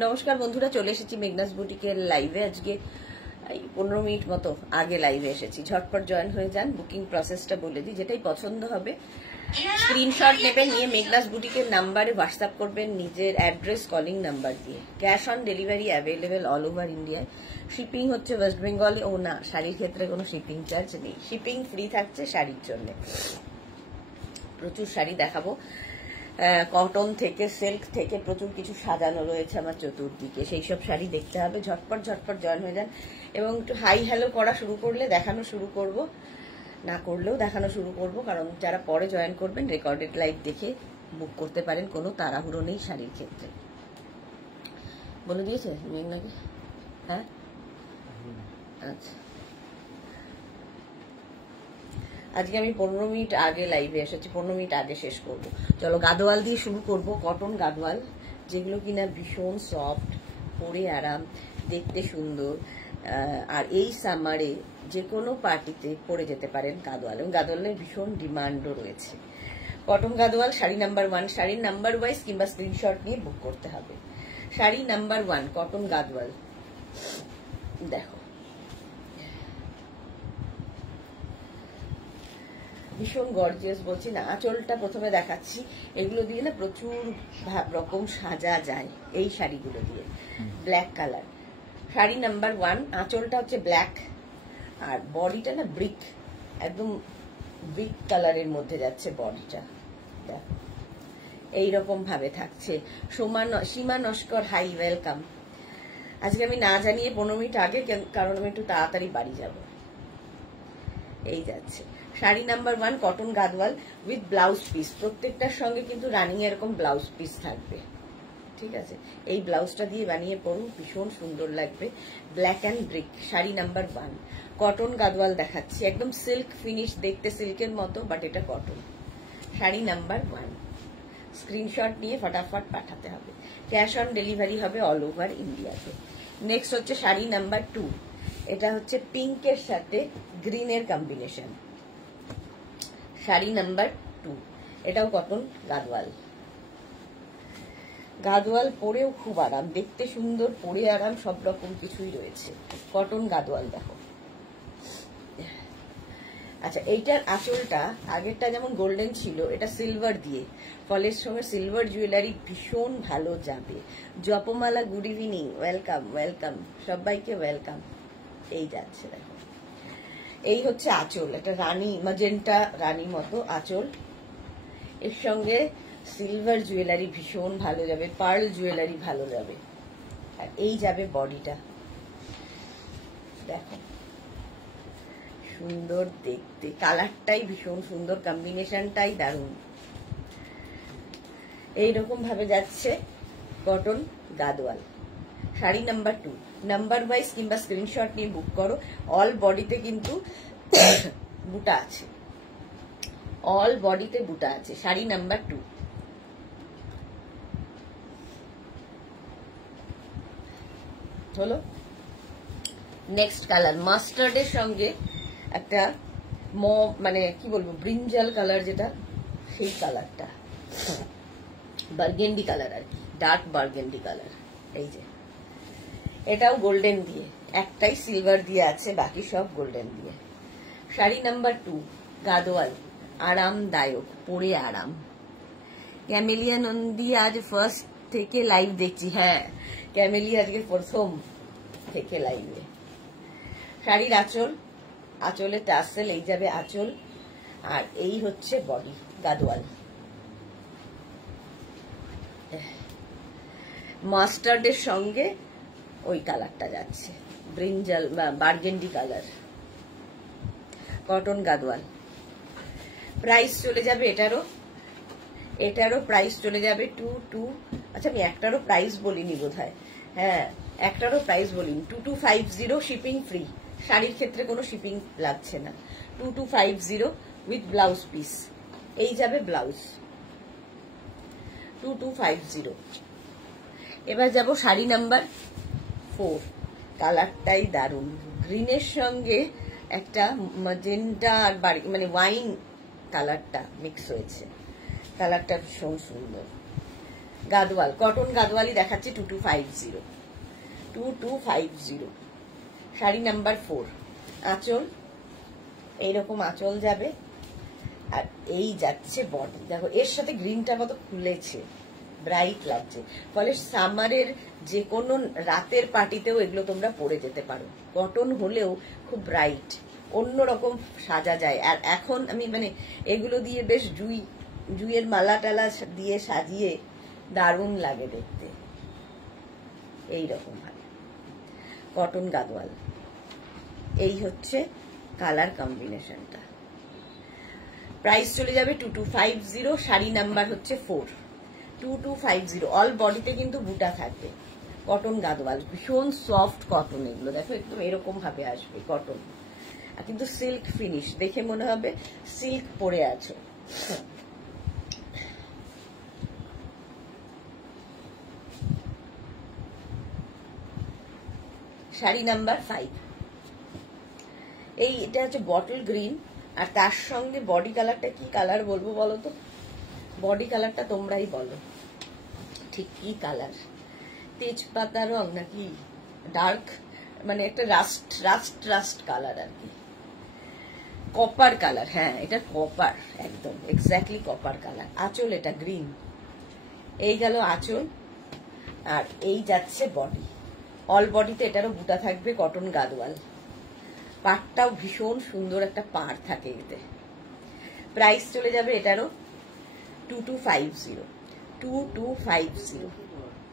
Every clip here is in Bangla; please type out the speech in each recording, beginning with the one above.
নমস্কার বন্ধুরা, চলে এসেছি মেঘনাস বুটিকের লাইভে। আজকে 15 মিনিট মতো আগে লাইভে এসেছি। ঝটপট জয়েন হয়ে যান। বুকিং প্রসেসটা বলে দিই, যেটাই পছন্দ হবে স্ক্রিনশট নেবেন, নিয়ে মেঘনাস বুটিকের নাম্বারে হোয়াটসঅ্যাপ করবেন নিজের অ্যাড্রেস কলিং নাম্বার দিয়ে। Cash on delivery available all over ইন্ডিয়ায়। শিপিং হচ্ছে ওয়েস্ট বেঙ্গলে। ও না, শাড়ির ক্ষেত্রে কোনো শিপিং চার্জ নেই, শিপিং ফ্রি থাকছে শাড়ির জন্য। প্রচুর শাড়ি দেখাবো, কটন থেকে সিল্ক থেকে প্রচুর কিছু সাজানো রয়েছে আমার চতুর্দিকে। সেই সব শাড়ি দেখতে হবে। ঝটপট ঝটপট জয়েন হয়ে যান এবং একটু হাই হ্যালো করা শুরু করলে দেখানো শুরু করব, না করলেও দেখানো শুরু করব। কারণ যারা পরে জয়েন করবেন রেকর্ডেড লাইভ দেখে বুক করতে পারেন, কোনো তাড়াহুড়ো নেই শাড়ির ক্ষেত্রে। বলে দিয়েছে মেঘনাকে? হ্যাঁ, আচ্ছা। আজকে আমি 15 মিনিট আগে লাইভে এসেছি, 15 মিনিট আগে শেষ করব। চলো গাদোয়াল দিয়ে শুরু করব। কটন গাদোয়াল, যেগুলো কিনা ভীষণ সফট, পরে আরাম, দেখতে সুন্দর। আর এই সামারে যে কোনো পার্টিতে পরে যেতে পারেন গাদোয়াল, এবং গাদোয়ালের ভীষণ ডিমান্ডও রয়েছে। কটন গাদোয়াল শাড়ি নাম্বার 1, শাড়ির নাম্বার ওয়াইজ কিংবা স্ক্রিনশট নিয়ে বুক করতে হবে। Sari number 1 cotton Gadwal. দেখো, ভীষণ গর্জিয়াস। বলছি না, আঁচলটা প্রথমে দেখাচ্ছি। এগুলো দিয়ে না প্রচুর রকম সাজা যায় এই শাড়িগুলো দিয়ে। Black colour, sari number 1। আঁচলটা হচ্ছে ব্ল্যাক, আর বডিটা না ব্রিক, একদম ব্রিক কালারের মধ্যে যাচ্ছে বডিটা। দেখো এইরকম ভাবে থাকছে। সীমা নস্কর, হাই ওয়েলকাম। আজকে আমি না জানিয়ে 15 মিনিট আগে, কারণ আমি একটু তাড়াতাড়ি বাড়ি যাব। এই যাচ্ছে sari number 1 cotton Gadwal with blouse piece. প্রত্যেকটার সঙ্গে কিন্তু রানিং এরকম ব্লাউজ পিস থাকবে, ঠিক আছে? এই ব্লাউজটা দিয়ে বানিয়ে পরুন, ভীষণ সুন্দর লাগবে। Black and brick, sari number 1 cotton Gadwal দেখাচ্ছি। একদম সিল্ক ফিনিশ, দেখতে সিল্কের মতো, বাট এটা কটন। শাড়ি নাম্বার 1, স্ক্রিনশট নিয়ে ফটাফট পাঠাতে হবে। ক্যাশ অন ডেলিভারি হবে অল ওভার ইন্ডিয়াতে। নেক্সট হচ্ছে শাড়ি নাম্বার 2। এটা হচ্ছে পিঙ্কের সাথে গ্রিনের কম্বিনেশন। শাড়ি নাম্বার 2, এটাও কটন গাদওয়াল। গাদওয়াল পরেও খুব আরাম, দেখতে সুন্দর, পরে আরাম, সব রকম কিছুই রয়েছে। কটন গাদওয়াল দেখো। আচ্ছা, এইটার আঁচলটা আগেরটা যেমন গোল্ডেন ছিল, এটা সিলভার দিয়ে, ফলের সঙ্গে সিলভার জুয়েলারি ভীষণ ভালো যাবে। জপমালা, গুড ইভিনিং, ওয়েলকাম ওয়েলকাম, সবাইকে ওয়েলকাম। এই যাচ্ছে দেখো, এই হচ্ছে আঁচল। এটা রানী, ম্যাজেন্টা রানী মতো আঁচল। এর সঙ্গে সিলভার জুয়েলারি ভীষণ ভালো যাবে, পার্ল জুয়েলারি ভালো যাবে। আর এই যাবে বডিটা, দেখো সুন্দর দেখতে, কালারটাই ভীষণ সুন্দর, কম্বিনেশনটাই দারুণ। এইরকম ভাবে যাচ্ছে cotton Gadwal. Sari number 2, number wise কিংবা স্ক্রিনশট নিয়ে বুক করো। অল বডিতে কিন্তু বুটা আছে, অল বডিতে বুটা আছে। শাড়ি নাম্বার 2 হলো। নেক্সট কালার মাস্টার্ডের সঙ্গে একটা মানে কি বলবো, ব্রিঞ্জাল কালার, যেটা সেই কালারটা, বার্গেন্ডি কালার আর কি, ডার্ক বার্গেন্ডি কালার। এই যে এটাও গোল্ডেন দিয়ে, একটাই সিলভার দিয়ে আছে, বাকি সব গোল্ডেন দিয়ে। শাড়ি নাম্বার 2 গাদওয়াল, আরামদায়ক, পরে আরাম। ক্যামেলিয়া নন্দী আজ ফার্স্ট থেকে লাইভ দেখছি। হ্যাঁ, ক্যামেলিয়া আজকে প্রথম থেকে লাইভে। শাড়ির আঁচল, আঁচলে টাসেল, এই যাবে আঁচল। আর এই হচ্ছে বডি গাদওয়াল। মাস্টার্ডের সঙ্গে ওই কালারটা যাচ্ছে, ব্রিঞ্জাল বা burgundy colour. Cotton Gadwal. Price চলে যাবে এটারও প্রাইস চলে যাবে 2. আচ্ছা, আমি একটারও প্রাইস বলিনি বোধহয়। হ্যাঁ, একটারও প্রাইস বলিনি। 2250, শিপিং ফ্রি। শাড়ির ক্ষেত্রে কোনো শিপিং লাগছে না। 2250 উইথ ব্লাউজ পিস। এই যাবে ব্লাউজ, 2250। এবার যাব শাড়ি নাম্বার 4। কালারটাই দারুণ, গ্রিনের সঙ্গে একটা ম্যাজেন্টা আর মানে ওয়াইন কালারটা মিক্স হয়েছে। কালারটা ভীষণ সুন্দর। গাদওয়াল, কটন গাদওয়ালি দেখাচ্ছে 2250, 2250। শাড়ি নাম্বার 4। আঁচল, এইরকম আঁচল যাবে, আর এই যাচ্ছে বডি। দেখো এর সাথে গ্রিনটা কত খুলেছে, ব্রাইট লাগছে। ফলে সামারের যে কোনো রাতের পার্টিতেও এগুলো তোমরা পরে যেতে পারো। কটন হলেও খুব ব্রাইট, অন্যরকম সাজা যায়। আর এখন আমি মানে এগুলো দিয়ে বেশ জুইয়ের মালা টালা দিয়ে সাজিয়ে দারুণ লাগে দেখতে, এইরকম ভাবে। কটন গাদওয়াল, এই হচ্ছে কালার কম্বিনেশনটা। প্রাইস চলে যাবে 2250। শাড়ি নাম্বার হচ্ছে 4, 2250। অল বডিতে কিন্তু বুটা থাকবে। কটন গাদওয়াল, ভীষণ সফট কটন এগুলো। দেখো একদম এরকম ভাবে আসবে কটন, আর কিন্তু সিল্ক ফিনিশ, দেখে মনে হবে সিল্ক পরে আছো। শাড়ি নাম্বার 5, এটা হচ্ছে বটল গ্রিন, আর তার সঙ্গে বডি কালারটা কি কালার বলবো বলো তো? বডি কালারটা তোমরাই বলো ঠিক কি কালার, তেজপাতা রং নাকি ডার্ক, মানে একটা রাস্ট কালার আর কি, কপার কালার। হ্যাঁ, এটা কপার, একদম এক্স্যাক্টলি কপার কালার। আঁচল এটা গ্রিন, এই গেল আঁচল, আর এই যাচ্ছে বডি। অল বডিতে এটারও বুটা থাকবে, কটন গাদওয়াল। পাড়টাও ভীষণ সুন্দর একটা পাড় থাকে এতে। প্রাইস চলে যাবে এটারও 2250, 2250।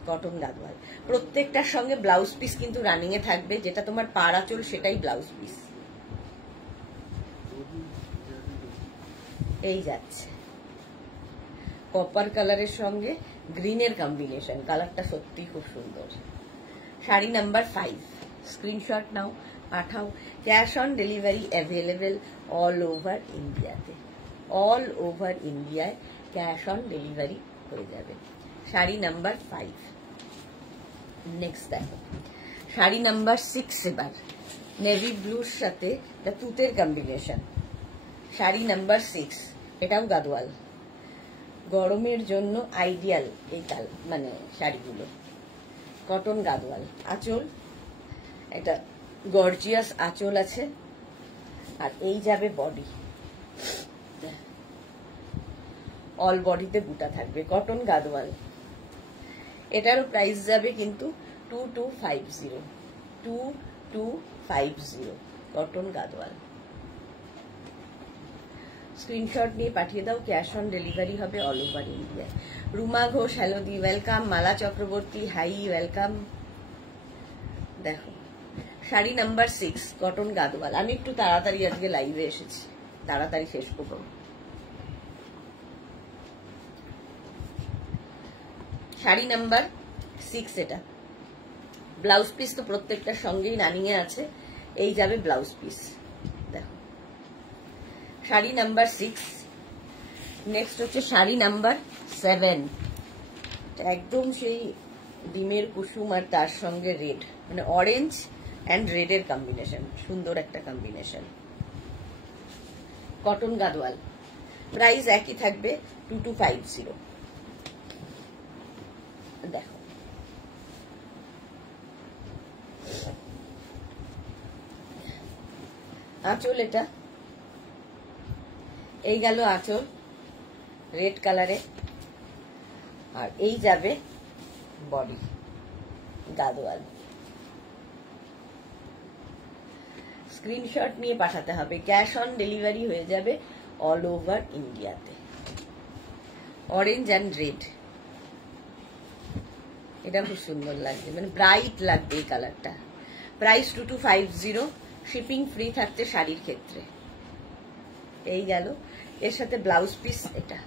কটন গাদওয়াল, প্রত্যেকটার সঙ্গে ব্লাউজ পিস কিন্তু রানিং এ থাকবে, যেটা তোমার পাড় আঁচল সেটাই ব্লাউজ পিস। এই যাচ্ছে কপার কালারের সঙ্গে গ্রিনের কম্বিনেশন, কালারটা সত্যি খুব সুন্দর। শাড়ি নাম্বার 5, স্ক্রিনশট নাও, পাঠাও। Cash on delivery available all over ইন্ডিয়াতে, অল ওভার ইন্ডিয়ায় ক্যাশ অন ডেলিভারি হয়ে যাবে। শাড়ি নাম্বার 5। নেক্সট দেখো শাড়ি নাম্বার 6, এবার নেভি ব্লুর সাথে তুতের কম্বিনেশন। শাড়ি নাম্বার 6, এটাও গাদওয়াল, গরমের জন্য আইডিয়াল এই মানে শাড়িগুলো। কটন গাদওয়াল, আঁচল একটা গর্জিয়াস আঁচল আছে, আর এই যাবে বডি। অল বডিতে বুটা থাকবে, কটন গাদওয়াল। এটারও প্রাইস যাবে কিন্তু 2250, 2250। কটন গাদওয়াল, স্ক্রিনশট নিয়ে পাঠিয়ে দাও, ক্যাশ অন ডেলিভারি হবে all over India. Ruma Ghosh, hello দি, welcome. Mala Chakraborty, hi, welcome. দেখো শাড়ি নাম্বার 6, কটন গাদওয়াল। আমি একটু তাড়াতাড়ি আজকে লাইভে এসেছি, তাড়াতাড়ি শেষ করবো। শাড়ি নাম্বার 6 এটা। ব্লাউজ পিস তো প্রত্যেকটার সঙ্গেই রানিং এ আছে, এই যাবে ব্লাউজ পিস। দেখো শাড়ি নাম্বার 6। নেক্সট হচ্ছে শাড়ি নাম্বার 7, একদম সেই ডিমের কুসুম আর তার সঙ্গে রেড, মানে অরেঞ্জ অ্যান্ড রেড এর কম্বিনেশন, সুন্দর একটা কম্বিনেশন। কটন গাদওয়াল, প্রাইস একই থাকবে 2250। দেখো আঁচল, এটা এই গেল আঁচল রেড কালারে, আর এই যাবে বডি গাদওয়াল। স্ক্রিনশট নিয়ে পাঠাতে হবে, ক্যাশ অন ডেলিভারি হয়ে যাবে অল ওভার ইন্ডিয়াতে। অরেঞ্জ অ্যান্ড রেড, এটা খুব সুন্দর লাগবে, মানে ব্রাইট লাগবে এই কালারটা। প্রাইস 2250, শিপিং ফ্রি থাকছে শাড়ির ক্ষেত্রে। এই গেল, এর সাথে ব্লাউজ পিস, এটা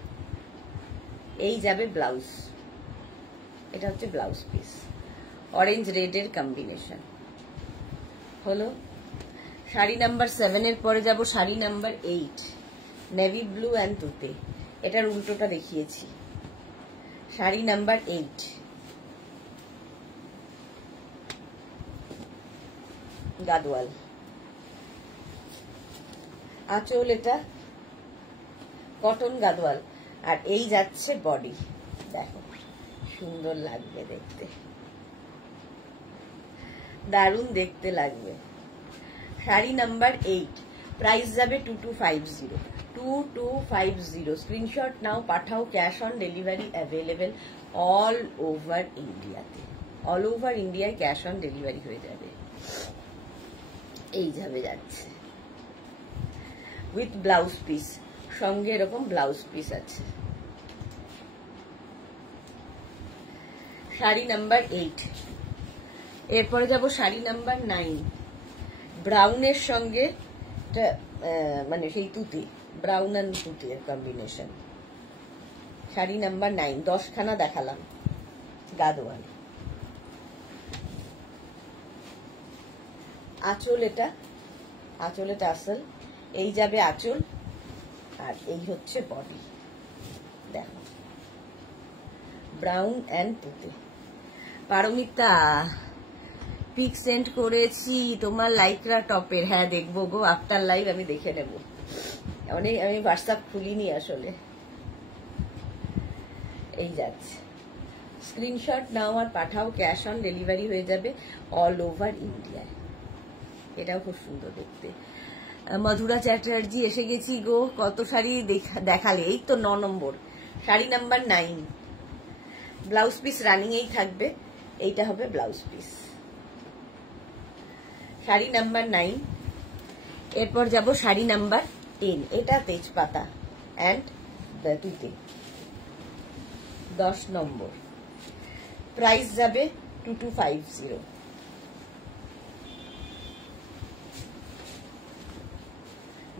এই যাবে ব্লাউজ, এটা হচ্ছে ব্লাউজ পিস, অরেঞ্জ রেড এর কম্বিনেশন হলো। শাড়ি নাম্বার 7 এর পরে যাব sari number 8, navy blue and তুতে। এটার উল্টোটা দেখিয়েছি। শাড়ি নাম্বার 8, গাদওয়াল, আঁচল এটা কটন গাদওয়াল, আর এই যাচ্ছে বডি। দেখো সুন্দর লাগবে দেখতে, দারুণ দেখতে লাগবে। শাড়ি নাম্বার 8, প্রাইস যাবে 2250, 2250। স্ক্রিনশট নাও, পাঠাও। Cash on delivery available all over ইন্ডিয়াতে, অল ওভার ইন্ডিয়ায় ক্যাশ অন ডেলিভারি হয়ে যাবে। এই যাবে যাচ্ছে উইথ ব্লাউজ পিস, সঙ্গে এরকম ব্লাউজ পিস আছে। শাড়ি নাম্বার 8, এরপরে যাব শাড়ি নাম্বার 9, ব্রাউনের সঙ্গে মানে সেই তুতি, ব্রাউন অ্যান্ড তুতি এর কম্বিনেশন। শাড়ি নাম্বার 9, 10খানা দেখালাম। গাদোয়াল আঁচল, এটা আঁচল, এটা আসল। এই যাবে আঁচল, আর এই হচ্ছে বডি। দেখো ব্রাউন অ্যান্ড তুতি। পারমিতা পিক সেন্ড করেছি তোমার লাইকরা টপের। হ্যাঁ দেখবো গো, আফটার লাইভ আমি দেখে নেব। অনেক আমি হোয়াটসঅ্যাপ খুলিনি আসলে। এই যাচ্ছে, স্ক্রিনশট নাও আর পাঠাও। ক্যাশ অন ডেলিভারি হয়ে যাবে অল ওভার ইন্ডিয়ায়। এটাও খুব সুন্দর দেখতে। মধুরা চ্যাটার্জি এসে গেছি গো, কত শাড়ি দেখালে। এই তো 9 নম্বর sari number 9, blouse piece running এই থাকবে। এইটা হবে ব্লাউজ পিস, শাড়ি নাম্বার 9। এরপর যাব শাড়ি নাম্বার 10, এটা তেজপাতা অ্যান্ড তুতে, 10 নম্বর। প্রাইস যাবে 2250।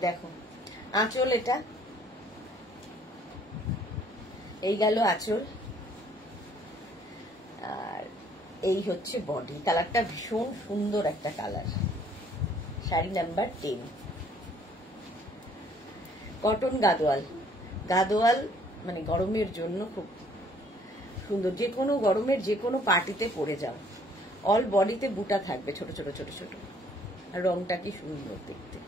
দেখো আঁচল, এটা এই গেল আঁচল, আর এই হচ্ছে বডি। কালারটা ভীষণ সুন্দর একটা colour. Sari number 10, cotton Gadwal. Gadwal মানে গরমের জন্য খুব সুন্দর, যে কোনো গরমের যে কোনো পার্টিতে পরে যাও। অল বডিতে বুটা থাকবে ছোট ছোট ছোট ছোট, আর রংটা কি সুন্দর দেখতে।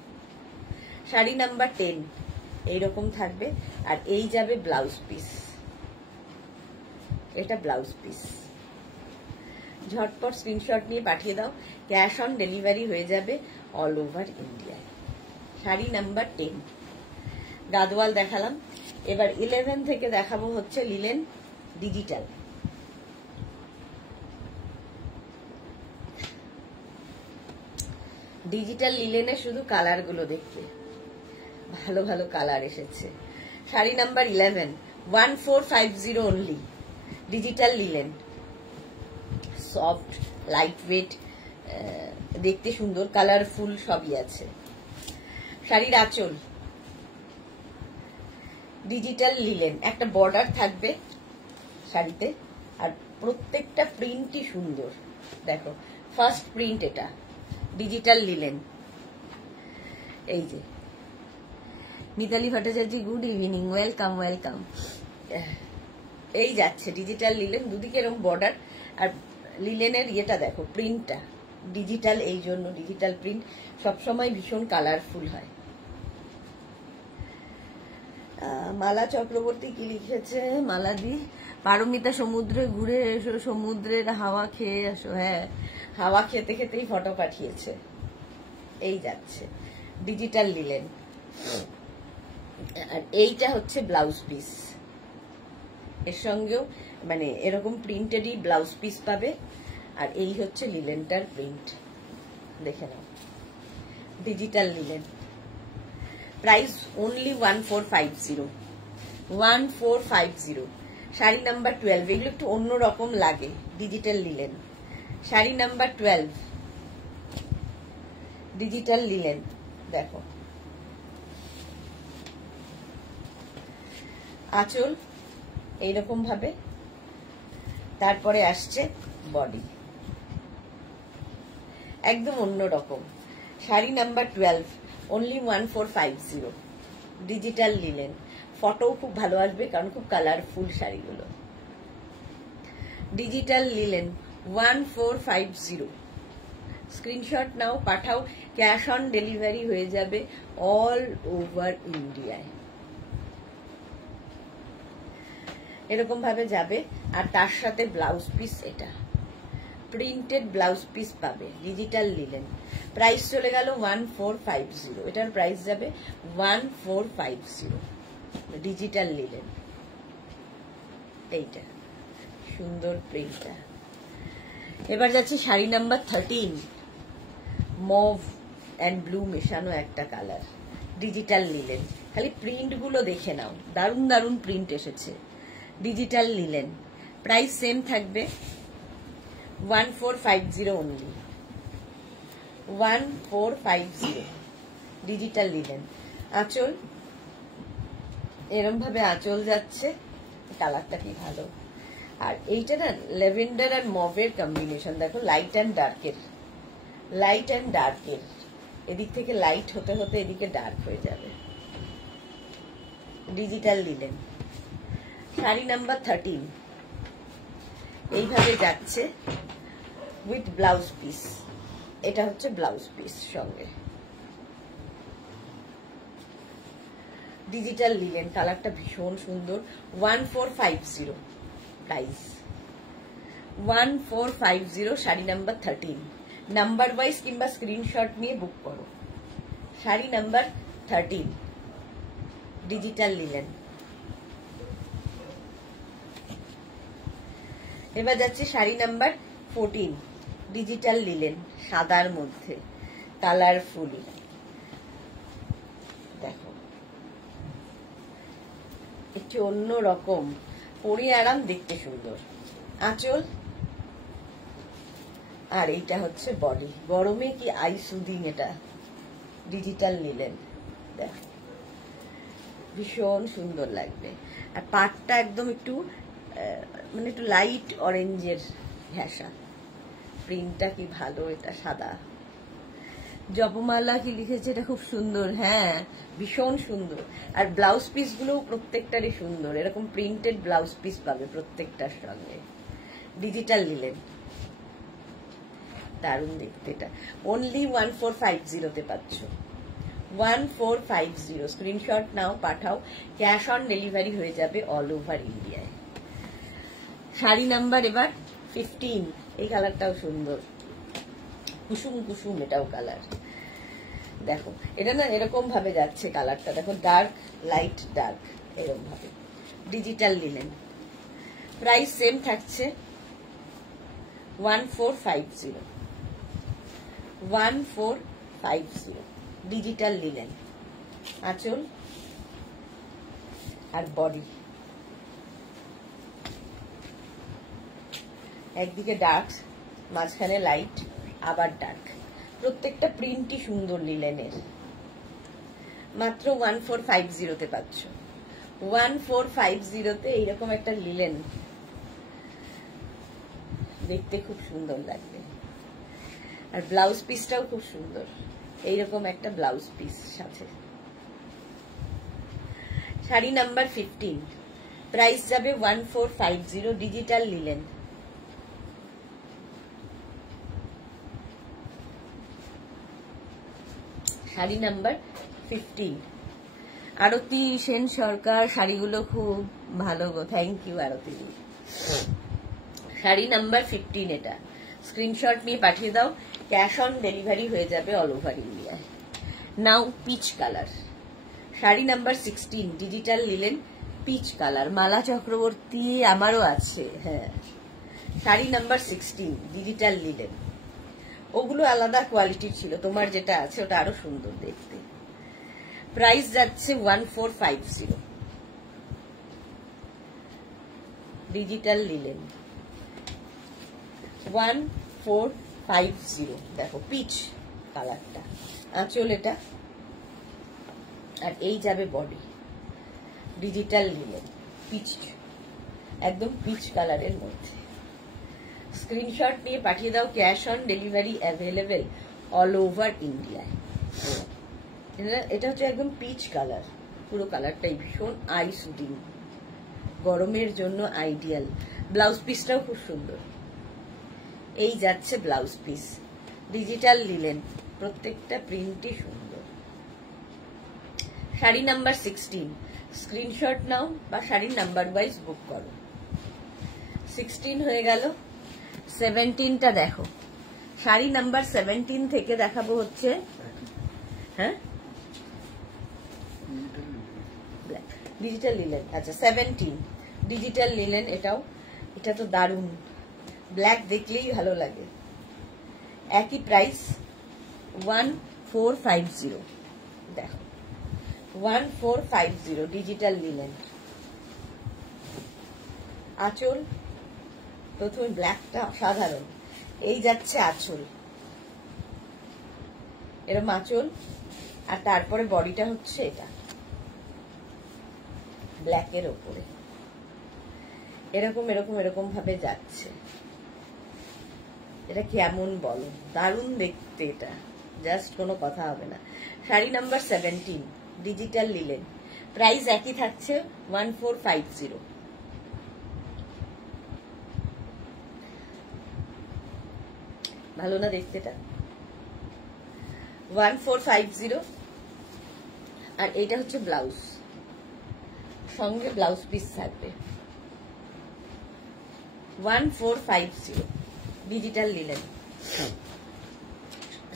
শাড়ি নাম্বার 10 এইরকম থাকবে, আর এই যাবে ব্লাউজ পিস। এটা ব্লাউজ পিস। ঝটপট স্ক্রিনশট নিয়ে পাঠিয়ে দাও, ক্যাশ অন ডেলিভারি হয়ে যাবে অল ওভার ইন্ডিয়ায়। শাড়ি নাম্বার 10 গাদোয়াল দেখালাম। এবার 11 থেকে দেখাবো হচ্ছে লিলেন ডিজিটাল। ডিজিটাল লিলেনে শুধু কালার গুলো দেখবে, ভালো ভালো কালার এসেছে। Sari number 11, 1450 only. Digital linen, soft, light weight, দেখতে সুন্দর, কালারফুল সবই আছে। শাড়ির আঁচল ডিজিটাল লিলেন, একটা বর্ডার থাকবে শাড়িতে, আর প্রত্যেকটা প্রিন্টই সুন্দর। দেখো ফার্স্ট প্রিন্ট, এটা ডিজিটাল লিলেন। এই যে Mitali Bhattacharya, good evening, welcome welcome. এই যাচ্ছে ডিজিটাল লিলেন, দুদিকে এরকম বর্ডার, আর লিলেনের ইয়েটা দেখো, প্রিন্টটা ডিজিটাল, এই জন্য ডিজিটাল প্রিন্ট সবসময় ভীষণ কালারফুল হয়। মালা চক্রবর্তী কি লিখেছে? মালাদি, পারমিতা সমুদ্রে ঘুরে এসো, সমুদ্রের হাওয়া খেয়ে এসো। হ্যাঁ, হাওয়া খেতে খেতেই ফটো পাঠিয়েছে। এই যাচ্ছে ডিজিটাল লিলেন, আর এইটা হচ্ছে ব্লাউজ পিস। এর সঙ্গেও মানে এরকম প্রিন্টেডই ব্লাউজ পিস পাবে, আর এই হচ্ছে লিলেনটার প্রিন্ট। দেখে নাও, digital linen. Price only 1450, 1450। Sari number 12, এগুলো একটু অন্যরকম লাগে, digital linen. Sari number 12 digital linen. দেখো আঁচল এইরকম ভাবে, তারপরে আসছে বডি, একদম অন্যরকম। Sari number 12, only 1450, digital linen. Photo খুব ভালো আসবে, কারণ খুব কালারফুল শাড়িগুলো। Digital linen 1450। স্ক্রিনশট নাও, পাঠাও। ক্যাশ অন ডেলিভারি হয়ে যাবে অল ওভার ইন্ডিয়ায়। এরকম ভাবে যাবে। আর তার সাথে ব্লাউজ পিস, এটা প্রিন্টেড ব্লাউজ পিস পাবে, ডিজিটাল লিলেন। প্রাইস চলে গেল 1450, এটার প্রাইস যাবে 1450, ডিজিটাল লিলেন। এইটা সুন্দর প্রিন্টটা। এবার যাচ্ছি sari number 13, mauve and blue মেশানো একটা কালার, ডিজিটাল লিলেন। খালি প্রিন্ট গুলো দেখে নাও, দারুণ দারুণ প্রিন্ট এসেছে, ডিজিটাল লিলেন। প্রাইস সেম থাকবে 1450 অনলি, 1450, ডিজিটাল লিলেন। আঁচল এরম ভাবে আঁচল যাচ্ছে, কালারটা কি ভালো। আর এইটা না ল্যাভেন্ডার আর মভের কম্বিনেশন, দেখো লাইট অ্যান্ড ডার্কের, লাইট অ্যান্ড ডার্কের, এদিক থেকে লাইট হতে হতে এদিকে ডার্ক হয়ে যাবে, ডিজিটাল লিলেন। শাড়ি নাম্বার 13 এইভাবে যাচ্ছে উইথ ব্লাউজ পিস, এটা হচ্ছে ব্লাউজ পিস সঙ্গে, ডিজিটাল লিলেন। কালারটা ভীষণ সুন্দর, 1450 price, 1450, sari number 13। Number wise কিংবা স্ক্রিনশট নিয়ে বুক করো। Sari number 13, digital linen. এবার যাচ্ছে শাড়ি নাম্বার 14, ডিজিটাল লিলেন, সাদার মধ্যে কালারফুল। দেখো একটু অন্য রকম, পরে আরাম, দেখতে সুন্দর। আঁচল আর এইটা হচ্ছে বডি, গরমে কি আই সুদিং, এটা ডিজিটাল লিলেন। দেখো ভীষণ সুন্দর লাগবে। আর পাটটা একদম একটু মানে একটু লাইট অরেঞ্জের ঘেঁষা, প্রিন্টটা কি ভালো, এটা সাদা। জপমালা কি লিখেছে, এটা খুব সুন্দর, হ্যাঁ ভীষণ সুন্দর। আর ব্লাউজ পিস গুলো প্রত্যেকটারই সুন্দর, এরকম প্রিন্টেড ব্লাউজ পিস পাবে প্রত্যেকটার সঙ্গে, ডিজিটাল লিলেন। দারুণ দেখতে, এটা অনলি 1450 পাচ্ছ, 1450। স্ক্রিনশট নাও, পাঠাও, ক্যাশ অন ডেলিভারি হয়ে যাবে অল ওভার ইন্ডিয়ায়। শাড়ি নাম্বার এবার 15, এই কালারটাও সুন্দর, কুসুম কুসুম এটাও কালার। দেখো এটা না এরকম ভাবে যাচ্ছে কালারটা, দেখো ডার্ক লাইট ডার্ক এরকম ভাবে, ডিজিটাল লিলেন। প্রাইস সেম থাকছে 1450, 1450, ডিজিটাল লিলেন। আঁচল আর বডি একদিকে ডার্ক, মাঝখানে লাইট, আবার ডার্ক, প্রত্যেকটা প্রিন্টই সুন্দর লিলেনের। মাত্র 1450 পাচ্ছ, 1450 এইরকম একটা লিলেন, দেখতে খুব সুন্দর লাগবে। আর ব্লাউজ পিসটাও খুব সুন্দর, এইরকম একটা ব্লাউজ পিস সাথে। শাড়ি নাম্বার 15, প্রাইস যাবে 1450, digital linen. Sari number 15, Arati Sen Sarkar, শাড়িগুলো খুব ভালো গো, thank you Arati. Sari number 15, এটা স্ক্রিনশট নিয়ে পাঠিয়ে দাও, ক্যাশ অন ডেলিভারি হয়ে যাবে অল ওভার ইন্ডিয়ায়। নাও peach colour, sari number 16, digital linen, peach colour. Mala Chakraborty আমারও আছে, হ্যাঁ। শাড়ি নাম্বার 16, ডিজিটাল লিলেন। ওগুলো আলাদা কোয়ালিটির ছিল, তোমার যেটা আছে ওটা আরো সুন্দর দেখতে। প্রাইস যাচ্ছে 1450, ডিজিটাল লিলেন, 1450। দেখো পিচ কালারটা, আঁচল এটা, আর এই যাবে বডি, ডিজিটাল লিলেন, পিচ, একদম পিচ কালারের মধ্যে। স্ক্রিনশট নিয়ে পাঠিয়ে দাও, cash on delivery available all over ইন্ডিয়ায়। এটা হচ্ছে একদম পিচ কালার, পুরো কালারটাই ভীষণ আই সুদিং, গরমের জন্য আইডিয়াল। ব্লাউজ পিসটাও খুব সুন্দর, এই যাচ্ছে ব্লাউজ পিস, ডিজিটাল লিলেন, প্রত্যেকটা প্রিন্টই সুন্দর। শাড়ি নাম্বার 16, স্ক্রিনশট নাও বা শাড়ির নাম্বার ওয়াইজ বুক করো। 16 হয়ে গেল, 17টা দেখো। শাড়ি নাম্বার 17 থেকে দেখাবো হচ্ছে, হ্যাঁ ডিজিটাল লিলেন। আচ্ছা 17 ডিজিটাল লিলেন, এটাও, এটা তো দারুণ, ব্ল্যাক দেখলেই ভালো লাগে। একই প্রাইস 1450, দেখো 1450 ডিজিটাল লিলেন। আঁচল প্রথমে ব্ল্যাকটা অসাধারণ, এই যাচ্ছে আঁচল, এরকম আঁচল, আর তারপরে বডিটা হচ্ছে এটা ব্ল্যাকের ওপরে এরকম এরকম এরকম ভাবে যাচ্ছে। এটা কেমন বলো, দারুণ দেখতে, এটা জাস্ট কোনো কথা হবে না। Sari number 17 digital linen, price একই থাকছে 1450। ভালো না দেখতে, এটা 1450। আর এটা হচ্ছে ব্লাউজ, সঙ্গে ব্লাউজ পিস থাকবে। 1450 ডিজিটাল লিলেন।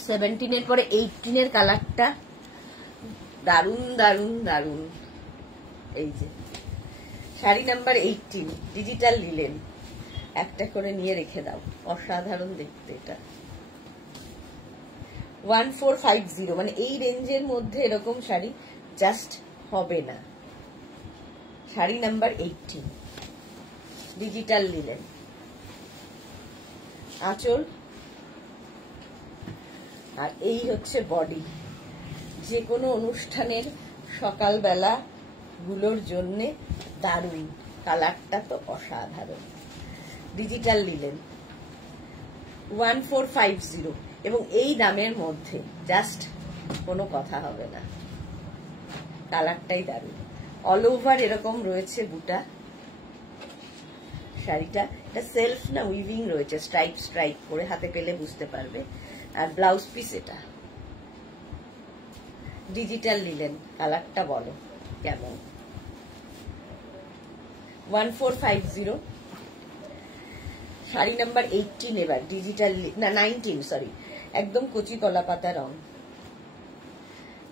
17 এর পরে 18 এর কালারটা দারুন দারুন দারুন। এই যে শাড়ি নাম্বার 18 ডিজিটাল লিলেন, একটা করে নিয়ে রেখে দাও, অসাধারণ দেখতে এটা। 1450, মানে এই রেঞ্জের মধ্যে এরকম শাড়ি জাস্ট হবে না। Sari number 18 digital linen. আঁচল, আর এই হচ্ছে বডি। যে কোনো অনুষ্ঠানের সকালবেলা গুলোর জন্য দারুণ, কালারটা তো অসাধারণ। ডিজিটাল লিলেন 1450, এবং এই দামের মধ্যে জাস্ট কোনো কথা হবে না, কালারটাই দারুণ। অল ওভার এরকম রয়েছে বুটা শাড়িটা, এটা সেলফ না উইভিং রয়েছে, স্ট্রাইপ স্ট্রাইপ করে, হাতে পেলে বুঝতে পারবে। আর ব্লাউজ পিস এটা ডিজিটাল লিলেন, কালারটা বলো কেমন। 1450 শাড়ি নাম্বার 18 এবার ডিজিটাল, না 19, সরি, একদম কচি কলা পাতা রং।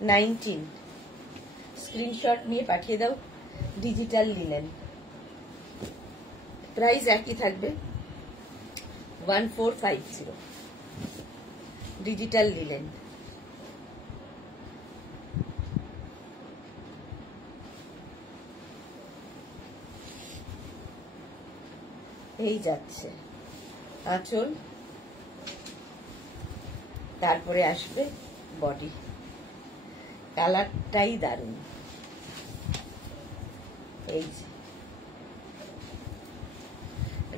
19 স্ক্রিনশট নিয়ে পাঠিয়ে দাও, ডিজিটাল লিলেন, প্রাইস একই থাকবে 1450 ডিজিটাল লিলেন। এই যাচ্ছে আঁচল, তারপরে আসবে বডি, কালারটাই দারুণ। এই যে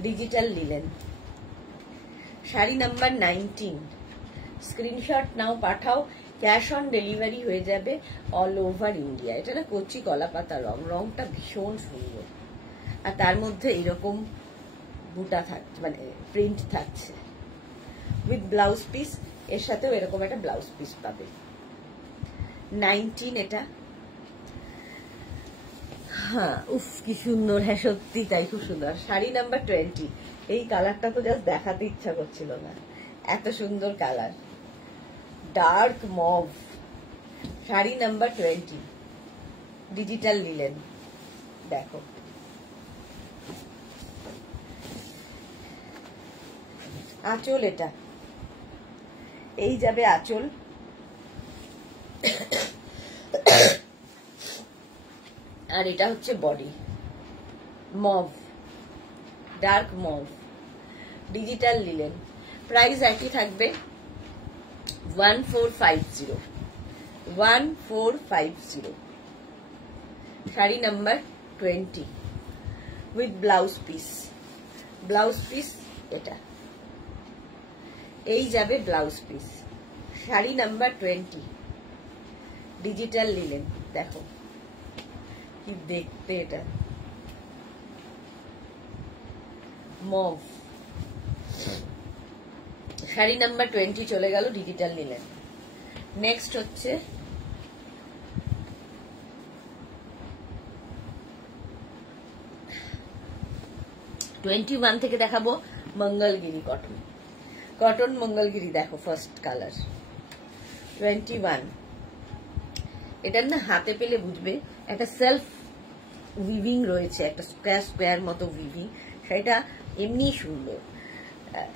digital linen, sari number 19, screenshot নাও, পাঠাও, ক্যাশ অন ডেলিভারি হয়ে যাবে অল ওভার ইন্ডিয়া। এটা না কচি কলা পাতা রং, রংটা ভীষণ সুন্দর, আর তার মধ্যে এরকম বুটা থাকছে, মানে প্রিন্ট থাকছে উইথ ব্লাউজ পিস, এর সাথেও এরকম একটা ব্লাউজ পিস পাবে। 19 এটা, হ্যাঁ উফ কি সুন্দর, হ্যাঁ সত্যি তাই, খুব সুন্দর। শাড়ি নাম্বার 20, এই কালারটা তো জাস্ট দেখাতে ইচ্ছা করছিল না, এত সুন্দর colour, dark mauve. Sari number 20 digital linen, দেখো আঁচল, এটা এই যাবে আঁচল, আর এটা হচ্ছে body, mauve, dark mauve, digital linen, price একই থাকবে 1450 1450 sari number 20 with blouse piece, blouse piece এটা, এই যাবে blouse piece. Sari number 20 digital linen, দেখো কি দেখতে, এটা মভ। শাড়ি নাম্বার 20 চলে গেল, ডিজিটাল লিলেন। নেক্সট হচ্ছে 21 থেকে দেখাবো মঙ্গলগিরি কটন। কটন মঙ্গলগিরি দেখো ফার্স্ট কালার 21। এটার না হাতে পেলে বুঝবে একটা সেলফ উইভিং রয়েছে, একটা স্কোয়ার স্কোয়ার মতো উইভিং, সেটা এমনি সুন্দর।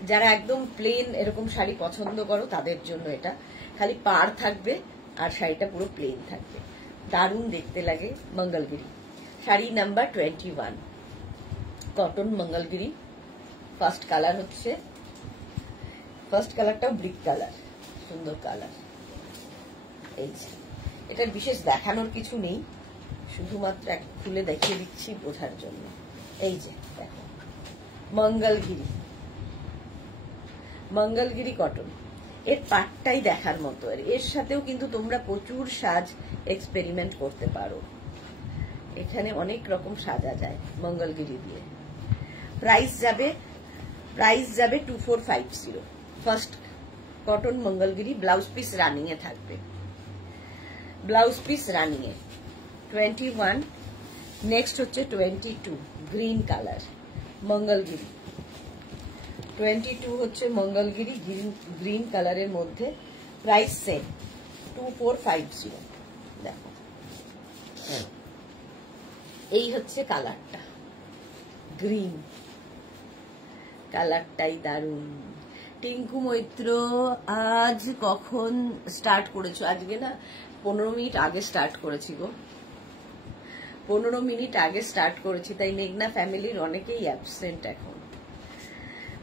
যারা একদম প্লেন এরকম শাড়ি পছন্দ করো তাদের জন্য এটা, খালি পাড় থাকবে আর শাড়িটা পুরো প্লেন থাকবে, দারুণ দেখতে লাগে। Mangalagiri sari number 21, cotton Mangalagiri. First colour হচ্ছে, ফার্স্ট কালারটাও ব্রিক কালার, সুন্দর কালার। এই যে এটার বিশেষ দেখানোর কিছু নেই, শুধুমাত্র এক খুলে দেখিয়ে দিচ্ছি বোঝার জন্য। এই যে দেখো মঙ্গলগিরি, মঙ্গলগিরি কটন। এর পাটটাই দেখার মতো, আর এর সাথেও কিন্তু তোমরা প্রচুর সাজ এক্সপেরিমেন্ট করতে পারো। এখানে অনেক রকম সাজা যায় মঙ্গলগিরি দিয়ে। প্রাইস যাবে 2450। First cotton Mangalagiri, blouse piece running এ থাকবে, ব্লাউজ পিস রানিং এ 21। নেক্সট হচ্ছে 22 গ্রিন কালার মঙ্গলগিরি। 22 হচ্ছে মঙ্গলগিরি গ্রিন কালারের মধ্যে, প্রাইস সেম 2450। দেখো এই হচ্ছে কালারটা, গ্রিন কালারটাই দারুণ। টিঙ্কু মৈত্র আজ কখন স্টার্ট করেছো? আজকে না 15 মিনিট আগে স্টার্ট করেছি গো, 15 মিনিট আগে স্টার্ট করেছি, তাই মেঘনা ফ্যামিলির অনেকেই অ্যাবসেন্ট এখন।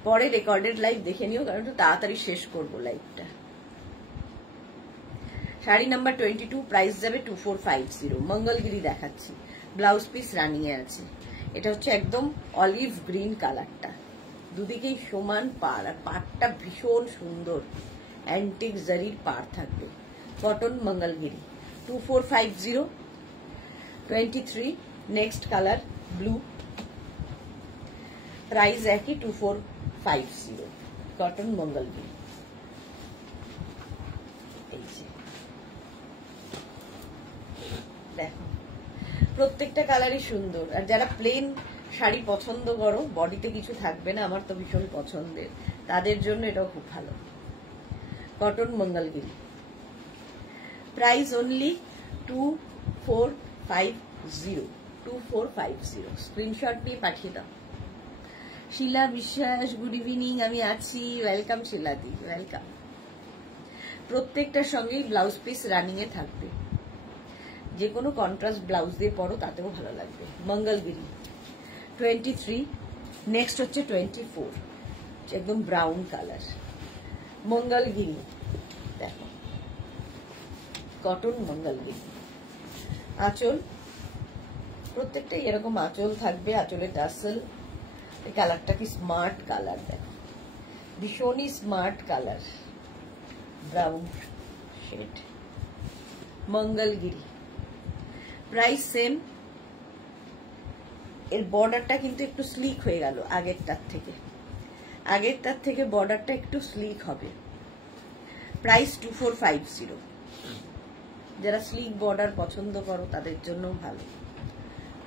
পরে রেকর্ডেড লাইভ দেখে নিও, কারণ একটু তাড়াতাড়ি শেষ করবো লাইভটা। শাড়ি নাম্বার 22, প্রাইস যাবে 2450। মঙ্গলগিরি দেখাচ্ছি, ব্লাউজ পিস রানিং এ আছে। এটা হচ্ছে একদম অলিভ গ্রিন কালারটা, দুদিকেই সমান পাড়, আর পাড়টা ভীষণ সুন্দর, অ্যান্টিক জারির পাড় থাকবে। Cotton Mangalagiri 2450। 23 next colour blue, price একই 2450। কটন মঙ্গলগিরি। এই যে দেখো প্রত্যেকটা কালারই সুন্দর। আর যারা প্লেন শাড়ি পছন্দ করো, বডিতে কিছু থাকবে না, আমার তো ভীষণ পছন্দের, তাদের জন্য এটাও খুব ভালো। Cotton Mangalagiri, price only 2450। 2450 screenshot নিয়ে পাঠিয়ে দাও। শিলা বিশ্বাস, গুড ইভিনিং, আমি আছি, ওয়েলকাম শিলাদি, ওয়েলকাম। প্রত্যেকটার সঙ্গেই ব্লাউজ পিস রানিং এ থাকবে, যে কোনো কন্ট্রাস্ট ব্লাউজ দিয়ে পরো তাতেও ভালো লাগবে। মঙ্গলগিরি 23। নেক্সট হচ্ছে 24, একদম ব্রাউন কালার মঙ্গলগিরি। দেখো কটন মঙ্গলগিরি। আঁচল প্রত্যেকটাই এরকম আঁচল থাকবে, আঁচলে টাসেল। এই কালারটা কি স্মার্ট কালার, দেখো ভীষণই smart colour, brown shade Mangalagiri. Price same. এর বর্ডারটা কিন্তু একটু স্লিক হয়ে গেল আগেরটার থেকে বর্ডারটা একটু স্লিক হবে। প্রাইস 2450। যারা স্লিক বর্ডার পছন্দ করো তাদের জন্য ভালো।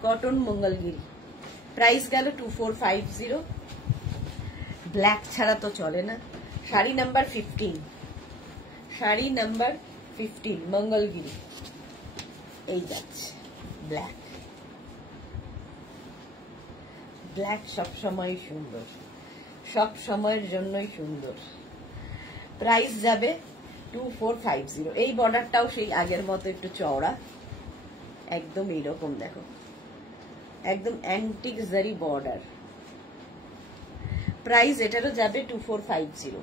কটন মঙ্গলগিরি, প্রাইস গেল 2450। ব্ল্যাক ছাড়া তো চলে না। Sari number 15, sari number 15 Mangalagiri. এই যাচ্ছে ব্ল্যাক, ব্ল্যাক সবসময় সুন্দর, সব সময়ের জন্যই সুন্দর। প্রাইস যাবে 2450। এই বর্ডারটাও সেই আগের মতো একটু চওড়া, একদম এইরকম দেখো, একদম অ্যান্টিক জারি বর্ডার। প্রাইস এটারও যাবে 2450।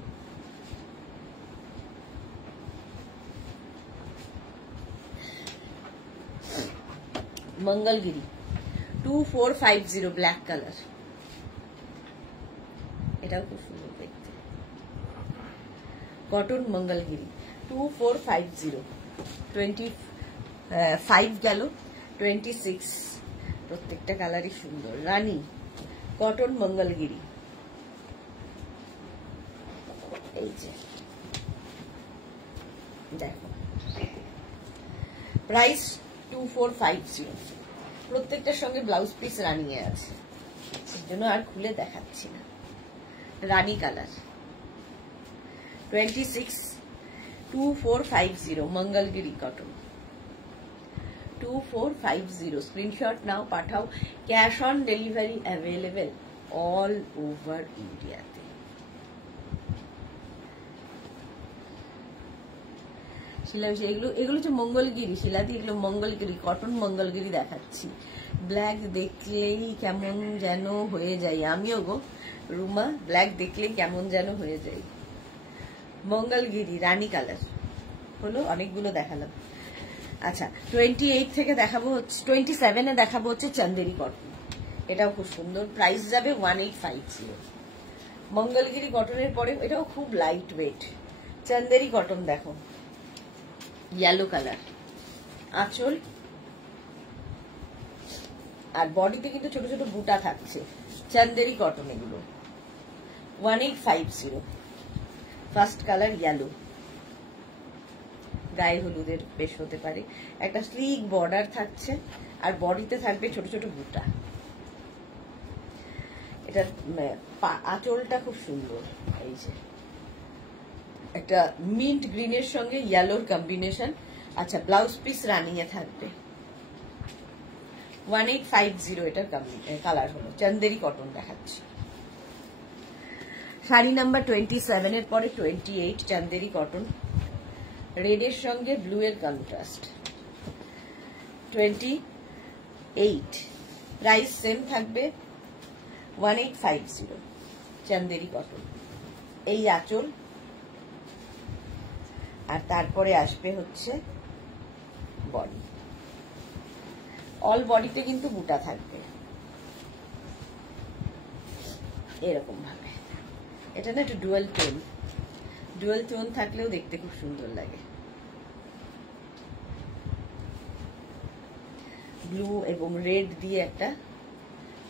মঙ্গলগিরি 2450 ব্ল্যাক কালার, এটাও খুব সুন্দর দেখতে। কটন মঙ্গলগিরি 2450। 25 গেল, 26। প্রত্যেকটা কালারই সুন্দর, রানী। কটন মঙ্গলগিরি। এই যে দেখো, প্রাইস 2450। প্রত্যেকটার সঙ্গে ব্লাউজ পিস রানিয়ে আছে। এই জন্য আর খুলে দেখাচ্ছি না। Rani colour 26 2450 Mangalagiri cotton 2450 screenshot নাও, পাঠাও। Cash on delivery available all over ইন্ডিয়াতে। এগুলো হচ্ছে মঙ্গলগিরি শিলাদি, এগুলো মঙ্গলগিরি কটন মঙ্গলগিরি দেখাচ্ছি। ব্ল্যাক দেখলেই কেমন যেন হয়ে যাই, আমিও গো রুমা, ব্ল্যাক দেখলেই কেমন যেন হয়ে যাই। মঙ্গলগিরি রানী কালার হলো, অনেকগুলো দেখালাম। আচ্ছা 28 থেকে দেখাবো হচ্ছে 27-এ দেখাবো হচ্ছে চান্দেরি কটন, এটাও খুব সুন্দর। প্রাইস যাবে 1850। মঙ্গলগিরি কটনের পরে এটাও খুব লাইট ওয়েট। চান্দেরি কটন দেখো, ইয়েলো কালার আঁচল, আর বডিতে কিন্তু ছোট ছোট বুটা থাকছে। চান্দেরি কটন এগুলো 1850। ফার্স্ট কালার ইয়েলো, গায়ে হলুদের বেশ হতে পারে। একটা স্লিক বর্ডার থাকছে আর বডিতে থাকবে ছোট ছোট বুটা। এটা আঁচলটা খুব সুন্দর, এই যে একটা মিন্ট গ্রিনের সঙ্গে ইয়েলোর কম্বিনেশন। আচ্ছা ব্লাউজ পিস রানিং এ থাকবে। 1850 এটার কালার হলো। চান্দেরি কটন দেখাচ্ছে। শাড়ি নাম্বার 27 এর পরে 28 চান্দেরি কটন, রেডের সঙ্গে ব্লু এর কন্ট্রাস্ট। 28 প্রাইস সেম থাকবে 1850। চান্দেরি কটন, এই আঁচল, আর তারপরে আসবে হচ্ছে বডি। অল বডিতে কিন্তু বুটা থাকবে এরকম ভাবে। এটা না একটু ডুয়াল টোন থাকলেও দেখতে খুব সুন্দর লাগে। ব্লু এবং রেড দিয়ে একটা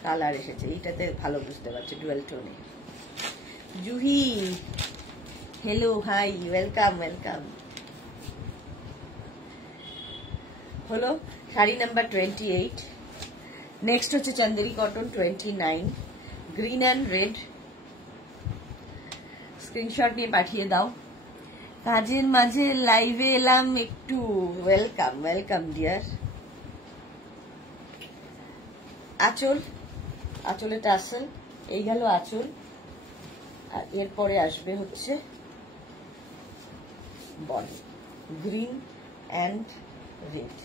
কালার এসেছে, এইটাতে ভালো বুঝতে পারছে ডুয়াল টোনে। Juhi hello, hi, welcome welcome. হলো শাড়ি নাম্বার 28। নেক্সট হচ্ছে Chanderi cotton 29, green and red. Screenshot নিয়ে পাঠিয়ে দাও। কাজের মাঝে লাইভে এলাম একটু, ওয়েলকাম ওয়েলকাম ডিয়ার। আঁচল, আঁচলের টাসেল, এই গেল আঁচল, আর এরপরে আসবে হচ্ছে বডি, গ্রিন অ্যান্ড রেড,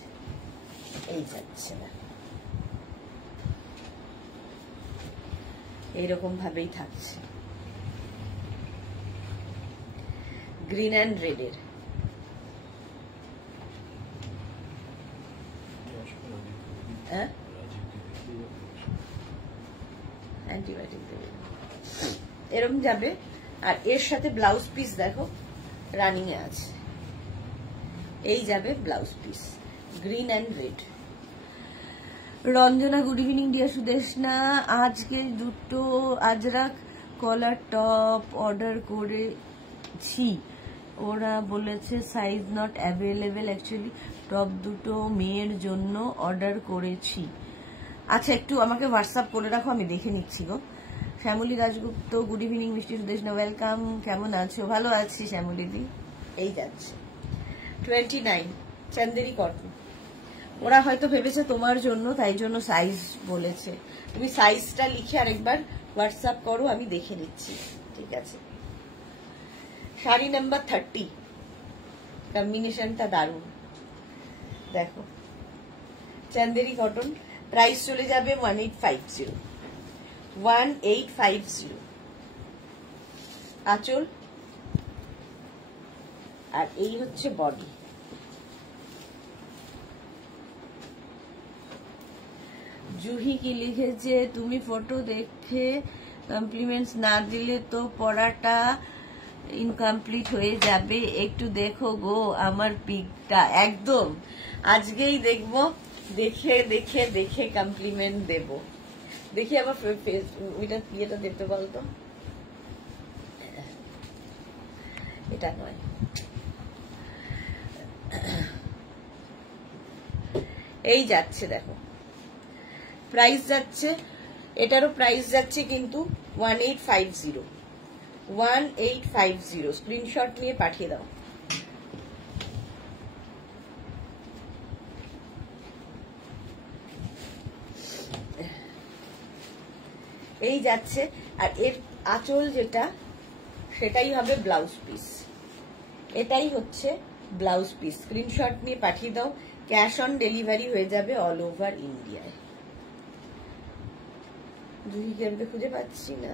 এই যাচ্ছে না, এইরকম ভাবেই থাকছে গ্রিন অ্যান্ড রেডের। অ্যান্টিবায়োটিক দেবে এরকম যাবে। আর এর সাথে ব্লাউজ পিস দেখো রানিং এ আছে, এই যাবে blouse piece green and red. Ranjana good evening deer Sudeshna, আজকে দুটো আজরাক কলার টপ অর্ডার করেছি, ওরা বলেছে size not available. Actually top দুটো মেয়ের জন্য অর্ডার করেছি। আচ্ছা একটু আমাকে হোয়াটসঅ্যাপ করে রাখো, আমি দেখে নিচ্ছি গো। শ্যামলী রাজগুপ্ত গুড ইভিনিং মিষ্টি সুদেশনা, ওয়েলকাম। কেমন আছো? ভালো আছি শ্যামলী দি। এই যাচ্ছে 29 চান্দেরি কটন। ওরা হয়তো ভেবেছে তোমার জন্য, তাই জন্য সাইজ বলেছে। তুমি সাইজটা লিখে আরেকবার হোয়াটসঅ্যাপ করো, আমি দেখে নিচ্ছি, ঠিক আছে। শাড়ি নাম্বার 30, কম্বিনেশনটা দারুণ দেখো, চান্দেরি কটন। প্রাইস চলে যাবে 1850। 1850 আঁচল, আর এই হচ্ছে বডি। জুহি কি লিখেছে, তুমি ফটো দেখে কমপ্লিমেন্টস না দিলে তো পড়াটা ইনকমপ্লিট হয়ে যাবে, একটু দেখো গো আমার পিকটা। একদম আজকেই দেখবো, দেখে দেখে দেখে কমপ্লিমেন্ট দেব। দেখি আমার ইয়েটা দেখতে বলতো, এটা নয়, এই যাচ্ছে দেখো, প্রাইস যাচ্ছে এটারও প্রাইস যাচ্ছে কিন্তু 1850, 1850। স্ক্রিনশট নিয়ে পাঠিয়ে দাও। এই যাচ্ছে। আর এর আঁচল যেটা, সেটাই হবে ব্লাউজ পিস। এটাই হচ্ছে ব্লাউজ পিস। স্ক্রিনশট নিয়ে পাঠিয়ে দাও। ক্যাশ অন ডেলিভারি হয়ে যাবে অল ওভার ইন্ডিয়ায়। জুহিকে আমি তো খুঁজে পাচ্ছি না।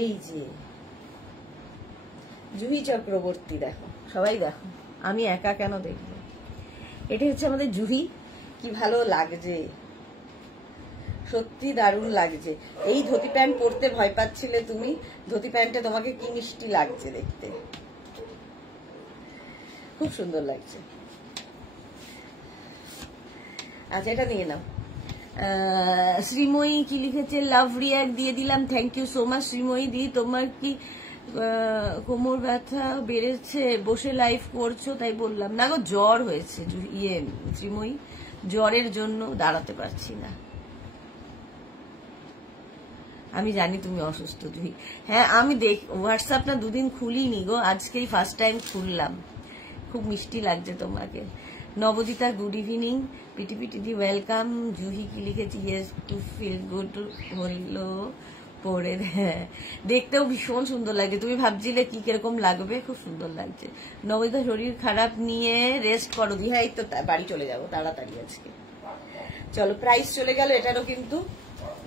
এই যে জুহি চক্রবর্তী, দেখো সবাই দেখো, আমি একা কেন দেখবো। এটা হচ্ছে আমাদের জুহি। কি ভালো লাগছে, সত্যি দারুণ লাগছে। এই ধুতি প্যান্ট পরতে ভয় পাচ্ছিলে তুমি, ধুতি প্যান্টটা তোমাকে কি মিষ্টি লাগছে দেখতে, খুব সুন্দর লাগছে। আচ্ছা, এটা নিয়ে নাও। শ্রীময়ী কি লিখেছে, লাভ রিয়াক্ট দিয়ে দিলাম, thank you so much Shreemoyee দি। তোমার কি কোমর ব্যথা বেড়েছে, বসে লাইভ করছো তাই বললাম? না গো, জ্বর হয়েছে শ্রীময়ী, জ্বরের জন্য দাঁড়াতে পারছি না। আমি জানি তুমি অসুস্থ জুহি। হ্যাঁ, আমি হোয়াটসঅ্যাপ না দুদিন খুলিনি গো, আজকেই ফার্স্ট টাইম খুললাম। খুব মিষ্টি লাগছে তোমাকে। নবদিতা গুড ইভিনিং, পিটি দি ওয়েলকাম। জুহি কি লিখেছি, ইয়েস টু ফিল গুড হলো পরে, দেখতেও ভীষণ সুন্দর লাগছে। তুমি ভাবছিলে কি কিরকম লাগবে, খুব সুন্দর লাগছে। নবদিতা শরীর খারাপ নিয়ে রেস্ট করো দি। হ্যাঁ, এই তো বাড়ি চলে যাবো তাড়াতাড়ি আজকে। চলো, প্রাইস চলে গেল এটারও কিন্তু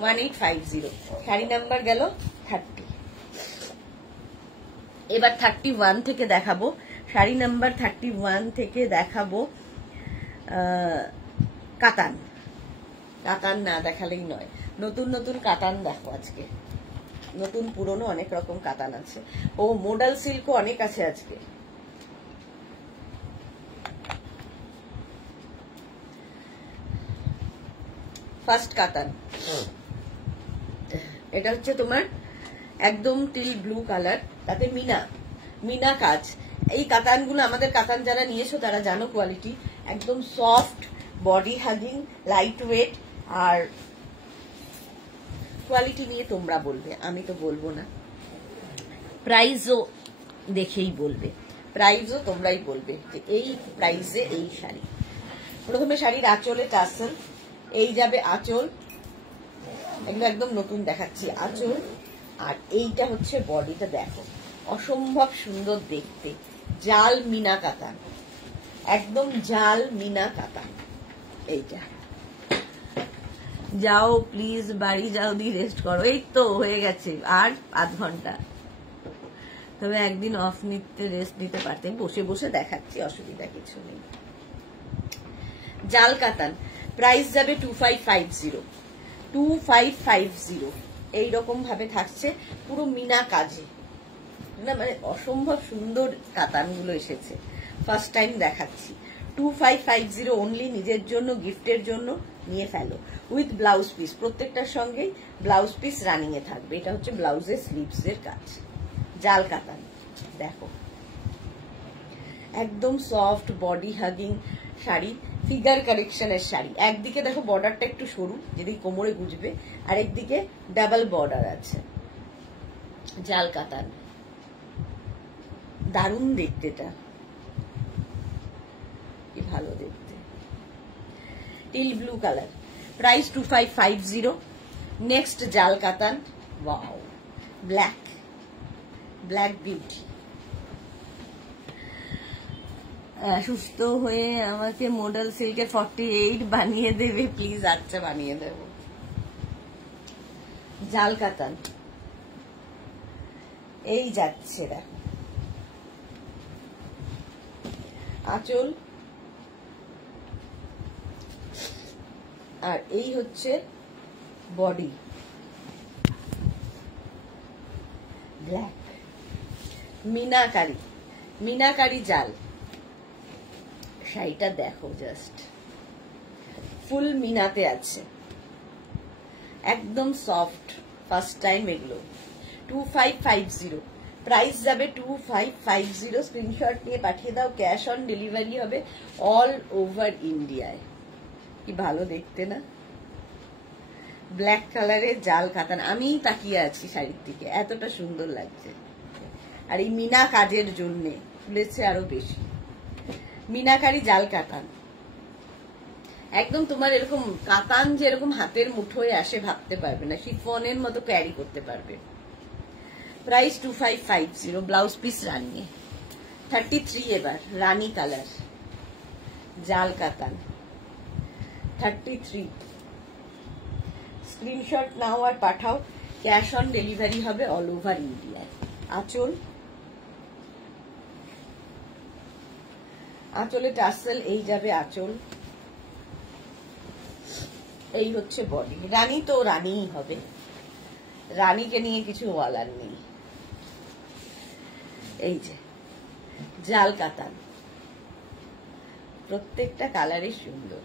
1850। শাড়ি নাম্বার গেল 30। এবার 31 থেকে দেখাবো। শাড়ি নাম্বার 31 থেকে দেখাবো কাতান। কাতান না দেখালেই নয়, নতুন নতুন কাতান দেখো আজকে। নতুন পুরনো অনেক রকম কাতান আছে। ও মোডাল সিল্কও অনেক আছে আজকে। ফার্স্ট কাতান, এটা হচ্ছে তোমার একদম টিল ব্লু কালার, তাতে মিনা কাজ। এই কাতানগুলো আমাদের কাতান যারা নিয়েছো তারা জানো কোয়ালিটি, একদম soft, body hugging, light weight. আর কোয়ালিটি নিয়ে তোমরা বলবে, আমি তো বলবো না। প্রাইসও দেখেই বলবে, প্রাইসও তোমরাই বলবে যে এই প্রাইসে এই শাড়ি। প্রথমে শাড়ির আঁচলে টাসেল, এই যাবে আঁচল, এগুলো একদম নতুন দেখাচ্ছি আঁচল। আর এইটা হচ্ছে বডিটা, দেখো অসম্ভব সুন্দর দেখতে। জাল মিনা কাতান, একদম জাল মিনা কাতান। এইটা যাও প্লিজ, বাড়ি যাও, দিয়ে রেস্ট করো। এই তো হয়ে গেছে, আর 5 ঘন্টা। তবে একদিন অফ নিতে, রেস্ট নিতে পারতেন। বসে বসে দেখাচ্ছি, অসুবিধা কিছু নেই। জাল কাতান, প্রাইস যাবে 2550, 2550। এইরকম ভাবে থাকছে, পুরো মিনা কাজে না, মানে অসম্ভব সুন্দর কাতানগুলো এসেছে। ফার্স্ট টাইম দেখাচ্ছি। 2550 অনলি, নিজের জন্য, গিফটের জন্য নিয়ে ফেলো। উইথ ব্লাউজ পিস, প্রত্যেকটার সঙ্গেই ব্লাউজ পিস রানিং এ থাকবে। এটা হচ্ছে ব্লাউজের স্লিভস এর কাজ। জাল কাতান দেখো, একদম soft body hugging sari, figure কালেকশনের শাড়ি। একদিকে দেখো বর্ডারটা একটু সরু, যেদিকে কোমরে গুজবে, আর একদিকে ডাবল বর্ডার আছে। জাল কাতান, দারুণ দেখতে, এটা কি ভালো দেখতে। Teal blue colour, price 2550। Next জাল কাতান, ওয়াও, ব্ল্যাক, ব্ল্যাক বিউটি। সুস্থ হয়ে আমাকে মডেল সিল্কের 48 বানিয়ে দেবে প্লিজ? আচ্ছা, বানিয়ে দেব। জাল কাতান, এই যাচ্ছে দেখো আঁচল, আর এই হচ্ছে বডি, ব্ল্যাক মিনাকারি, মিনাকারি জাল। শাড়িটা দেখো জাস্ট, ফুল মিনাতে আছে, একদম সফট, ফার্স্ট টাইম এগুলো। 2550, প্রাইস যাবে 2550। স্ক্রিনশট নিয়ে পাঠিয়ে দাও, ক্যাশ অন ডেলিভারি হবে অল ওভার ইন্ডিয়ায়। কি ভালো দেখতে না, ব্ল্যাক কালারের জাল কাতান। আমি তাকিয়ে আছি শাড়ির দিকে, এতটা সুন্দর লাগছে। আর এই মিনা কাজের জন্য খুলেছে আরো বেশি। মিনাকারি জাল কাতান, একদম তোমার এরকম কাতান যেরকম হাতের মুঠোয় আসে ভাবতে পারবে না, শিফনের মতো ক্যারি করতে পারবে। প্রাইস 2550, ব্লাউজ পিস রানী। 33 এবার রানী কালার জাল কাতান 33। স্ক্রিনশট নাও আর পাঠাও, ক্যাশ অন ডেলিভারি হবে অল ওভার ইন্ডিয়ায়। আঁচল, আঁচলে টাসেল, এই যাবে আঁচল। এই হচ্ছে বডি। রানী তো রানীই হবে, রানীকে নিয়ে কিছু বলার নেই। এই যে জাল কাতান, প্রত্যেকটা কালারই সুন্দর।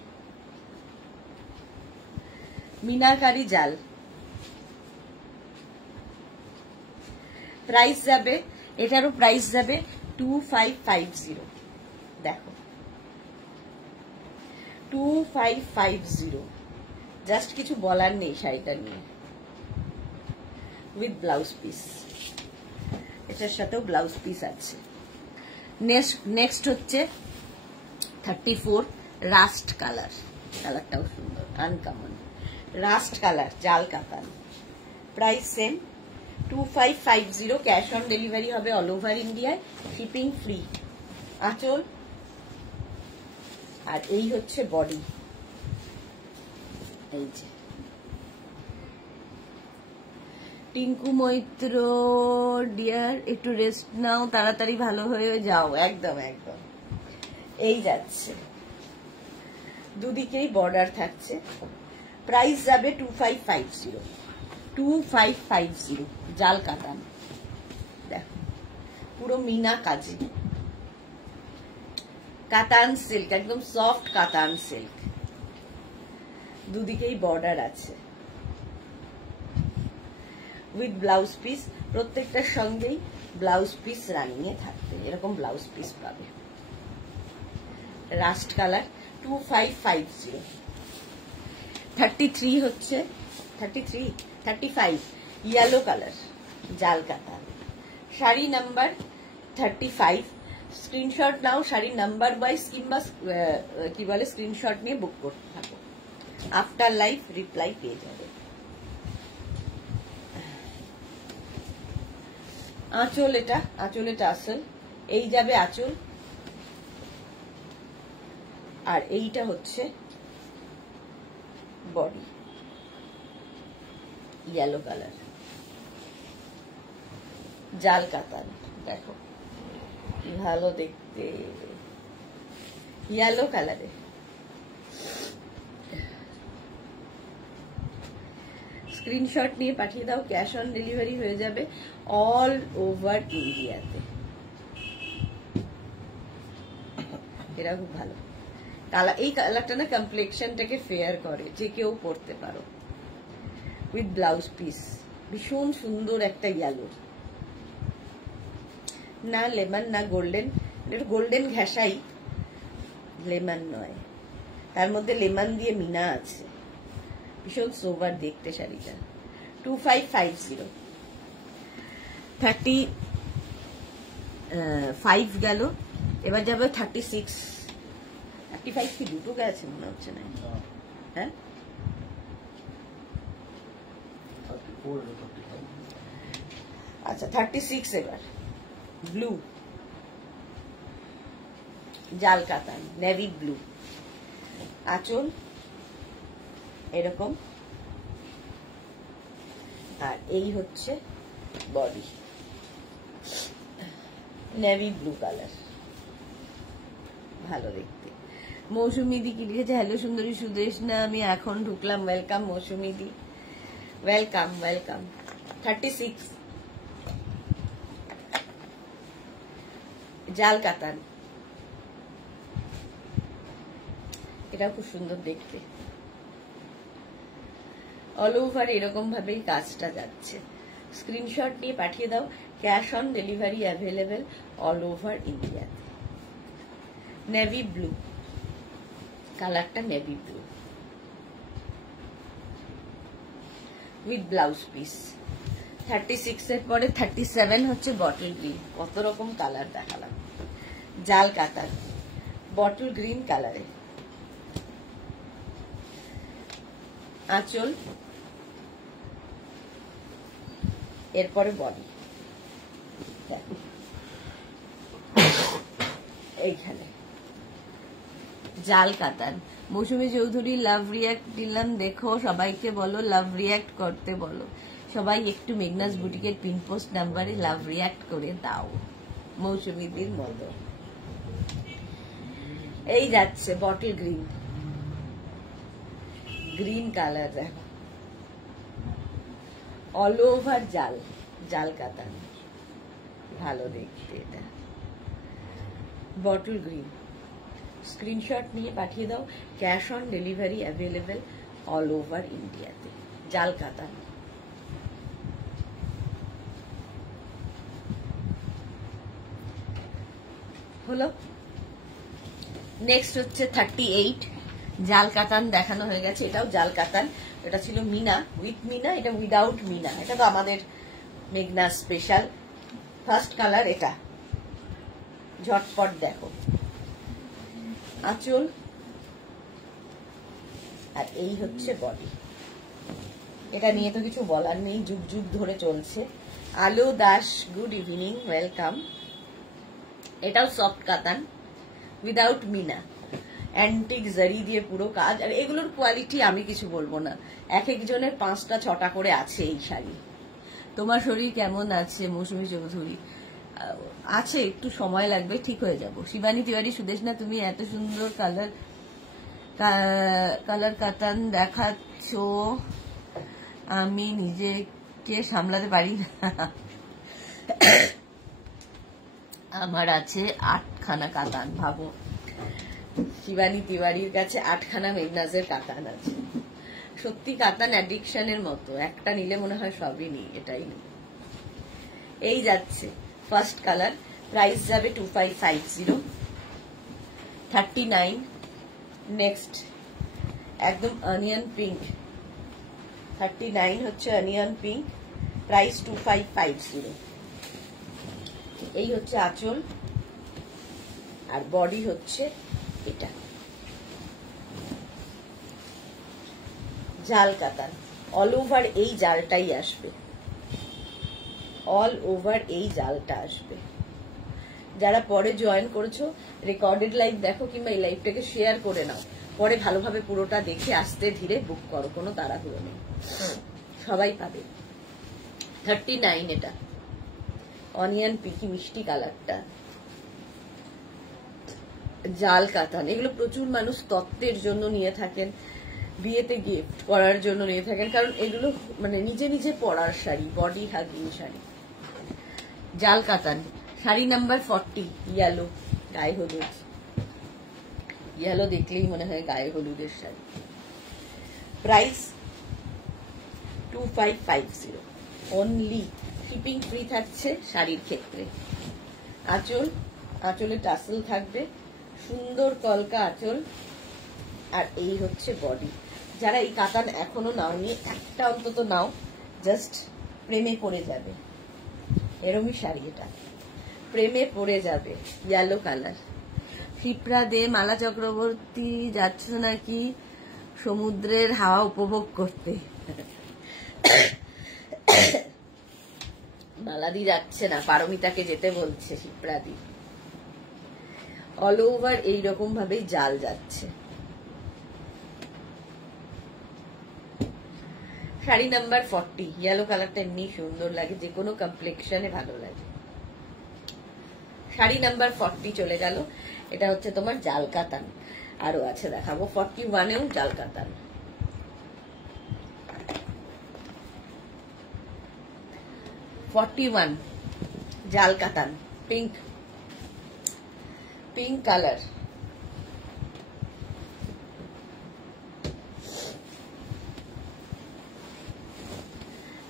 মিনাকারি জাল, প্রাইস যাবে, এটারও প্রাইস যাবে 2550। দেখো 2550, জাস্ট কিছু বলার নেই শাড়িটা নিয়ে। উইথ ব্লাউজ পিস, এটার সাথেও ব্লাউজ পিস আছে। নেক্সট হচ্ছে 34 রাস্ট কালার, কালারটাও সুন্দর, আনকমন রাস্ট কালার জাল কাতান। Price same 2550, cash on delivery হবে অল ওভার ইন্ডিয়ায়, শিপিং ফ্রি। আঁচল, আর এই হচ্ছে বডি। এই যে টিঙ্কু মৈত্র ডিয়ার, একটু রেস্ট নাও, তাড়াতাড়ি ভালো হয়ে যাও। একদম একদম, এই যাচ্ছে, দুদিকেই বর্ডার থাকছে। প্রাইস যাবে 2550, 2550 জাল কাতান। দেখো পুরো মিনা কাজে, কাতান সিল্ক, একদম সফট কাতান সিল্ক, দুদিকেই বর্ডার আছে। উইথ ব্লাউজ পিস, প্রত্যেকটার সঙ্গেই ব্লাউজ পিস রানিয়ে থাকবে, এরকম ব্লাউজ পিস পাবে। Rushed colour 2550। 33 হচ্ছে 35 ইয়েলো কালার জাল কাতান, শাড়ি নাম্বার 35। স্ক্রিনশট নাও, শাড়ি নাম্বার ওয়াইজ কিংবা কি বলে স্ক্রিনশট নিয়ে বুক করতে থাকো, আফটার লাইফ রিপ্লাই পেয়ে যাবে। আঁচল, এটা আঁচলে টাসেল, এই যাবে আঁচল। আর এইটা হচ্ছে বডি, ইয়েলো কালার জাল কাতান। দেখো কি ভালো দেখতে, ইয়েলো কালারে। স্ক্রিনশট নিয়ে পাঠিয়ে দাও, ক্যাশ অন ডেলিভারি হয়ে যাবে অল ওভার ইন্ডিয়াতে। এটা খুব ভালো কালার, এই কালারটা না কমপ্লেক্সনটাকে ফেয়ার করে, যে কেউ পরতে পারো। উইথ ব্লাউজ পিস, ভীষণ সুন্দর একটা ইয়েলো, না লেমন না গোল্ডেন, গোল্ডেন ঘেঁষাই, লেমন নয়, তার মধ্যে লেমন দিয়ে মিনা আছে, ভীষণ সোবার দেখতে শাড়িটা। 2550, 35 গেল, এবার যাবে 36। 35 কি দুটো গেছে মনে হচ্ছে না, হ্যাঁ আচ্ছা 36 এবার ব্লু জাল কাতান, নেভি ব্লু। আঁচল এরকম, আর এই হচ্ছে বডি, নেভি ব্লু কালার, ভালো দেখতে। মৌসুমি দি কি লিখেছে, হ্যালো সুন্দরী সুদেশ না, আমি এখন ঢুকলাম, ওয়েলকাম মৌসুমি দি, ওয়েলকাম ওয়েলকাম। 36 জাল কাতান, এটা খুব সুন্দর দেখতে। অল ওভার এরকম ভাবেই কাজটা যাচ্ছে। স্ক্রিনশট নিয়ে পাঠিয়ে দাও। Cash on delivery available all over ইন্ডিয়াতে। নেভি ব্লু কালারটা, navy blue with blouse piece. 36 এর পরে 37 হচ্ছে বটল গ্রিন। কত রকম কালার দেখালাম। জাল কাতান, বটল গ্রিন কালারে। আঁচল, এরপরে বডি। এইখানে জাল কাতান। মৌসুমী চৌধুরী লাভ রিয়াক্ট দিলাম, দেখো সবাইকে বলো লাভ রিয়াক্ট করতে বলো। সবাই একটু মেঘনাস বুটিকের পিন পোস্ট নাম্বারে লাভ রিয়াক্ট করে দাও মৌসুমীদের মতো। এই যাচ্ছে বটল গ্রিন, গ্রিন কালার দেখো, অল ওভার জাল, জাল কাতান, ভালো দেখতে এটা। Bottle green. স্ক্রিনশট নিয়ে পাঠিয়ে দাও। Cash on delivery available all over ইন্ডিয়াতে। জাল কাতান। হলো। নেক্সট হচ্ছে 38 জাল কাতান দেখানো হয়ে গেছে। এটাও জাল কাতান। এটা ছিল মিনা, উইথ মিনা, এটা উইদাউট মিনা। এটা তো আমাদের মেঘনা স্পেশাল। ফার্স্ট কালার এটা, ঝটপট দেখো। আঁচল, আর এই হচ্ছে বডি। এটা নিয়ে তো কিছু বলার নেই, যুগ যুগ ধরে চলছে। আলো দাস, গুড ইভিনিং, ওয়েলকাম। এটাও সফট কাতান উইদাউট মিনা, অ্যান্টিক জারি দিয়ে পুরো কাজ। আর এগুলোর কোয়ালিটি আমি কিছু বলবো না, এক একজনের 5টা 6টা করে আছে এই শাড়ি। তোমার শরীর কেমন আছে মৌসুমী চৌধুরী? আছে, একটু সময় লাগবে, ঠিক হয়ে যাব। শিবানী তিওয়ারি, সুদেশনা তুমি এত সুন্দর কালার কাতান দেখাচ্ছ, আমি নিজেকে সামলাতে পারি না। আমার আছে 8খানা কাতান। ভাবো, শিবানী তিওয়ারির কাছে 8খানা মেঘনাজের কাতান আছে। সত্যি কাতান অ্যাডিকশনের মতো, একটা নিলে মনে হয় সবই নিই, এটাই নিই। এই যাচ্ছে ফার্স্ট কালার, প্রাইস যাবে 2550। 39। নেক্সট একদম অনিয়ন পিঙ্ক, 39 হচ্ছে অনিয়ন পিঙ্ক, প্রাইস 2550। এই হচ্ছে আঁচল, আর বডি হচ্ছে এটা। জাল কাতান, অল ওভার এই জালটাই আসবে, অল ওভার এই জালটা আসবে। যারা পরে জয়েন করেছো, রেকর্ডেড লাইভ দেখো কিংবা এই লাইভটাকে শেয়ার করে নাও, পরে ভালোভাবে পুরোটা দেখে আস্তে ধীরে বুক করো, কোনো তাড়াহুড়ো নেই, সবাই পাবে। 39 এটা অনিয়ন পিকি মিষ্টি কালারটা, জাল কাতান। এগুলো প্রচুর মানুষ তত্ত্বের জন্য নিয়ে থাকেন, বিয়েতে গিফট করার জন্য নিয়ে থাকেন, কারণ এগুলো মানে নিজে নিজে পরার শাড়ি, বডি হাগিং শাড়ি। জাল কাতান। শাড়ি নাম্বার 40 ইয়েলো, গায়ে হলুদ। ইয়েলো দেখলেই মনে হয় গায়ে হলুদের sari. Price 2550 only. Shipping free থাকছে শাড়ির ক্ষেত্রে। আঁচল, আঁচলে টাসেল থাকবে, সুন্দর কলকা আঁচল, আর এই হচ্ছে বডি। যারা এই কাতান এখনো নাওনি, একটা অন্তত নাও, জাস্ট প্রেমে পড়ে যাবে। এরমই শাড়ি এটা, প্রেমে পড়ে যাবে। Yellow colour. শিপ্রা দে, মালা চক্রবর্তী, যাচ্ছ নাকি সমুদ্রের হাওয়া উপভোগ করতে? মালাদি যাচ্ছে না, পারমিতাকে যেতে বলছে শিপ্রাদি। অল ওভার এইরকম ভাবেই জাল যাচ্ছে। শাড়ি নাম্বার 40 ইয়েলো কালারটা এমনি সুন্দর লাগে, যে কোনো কমপ্লেক্সনে ভালো লাগে। শাড়ি নাম্বার 40 চলে গেল। এটা হচ্ছে তোমার জাল কাতান। আরো আছে দেখাবো, 41এও জাল কাতান। জাল কাতান, পিঙ্ক, পিঙ্ক কালার।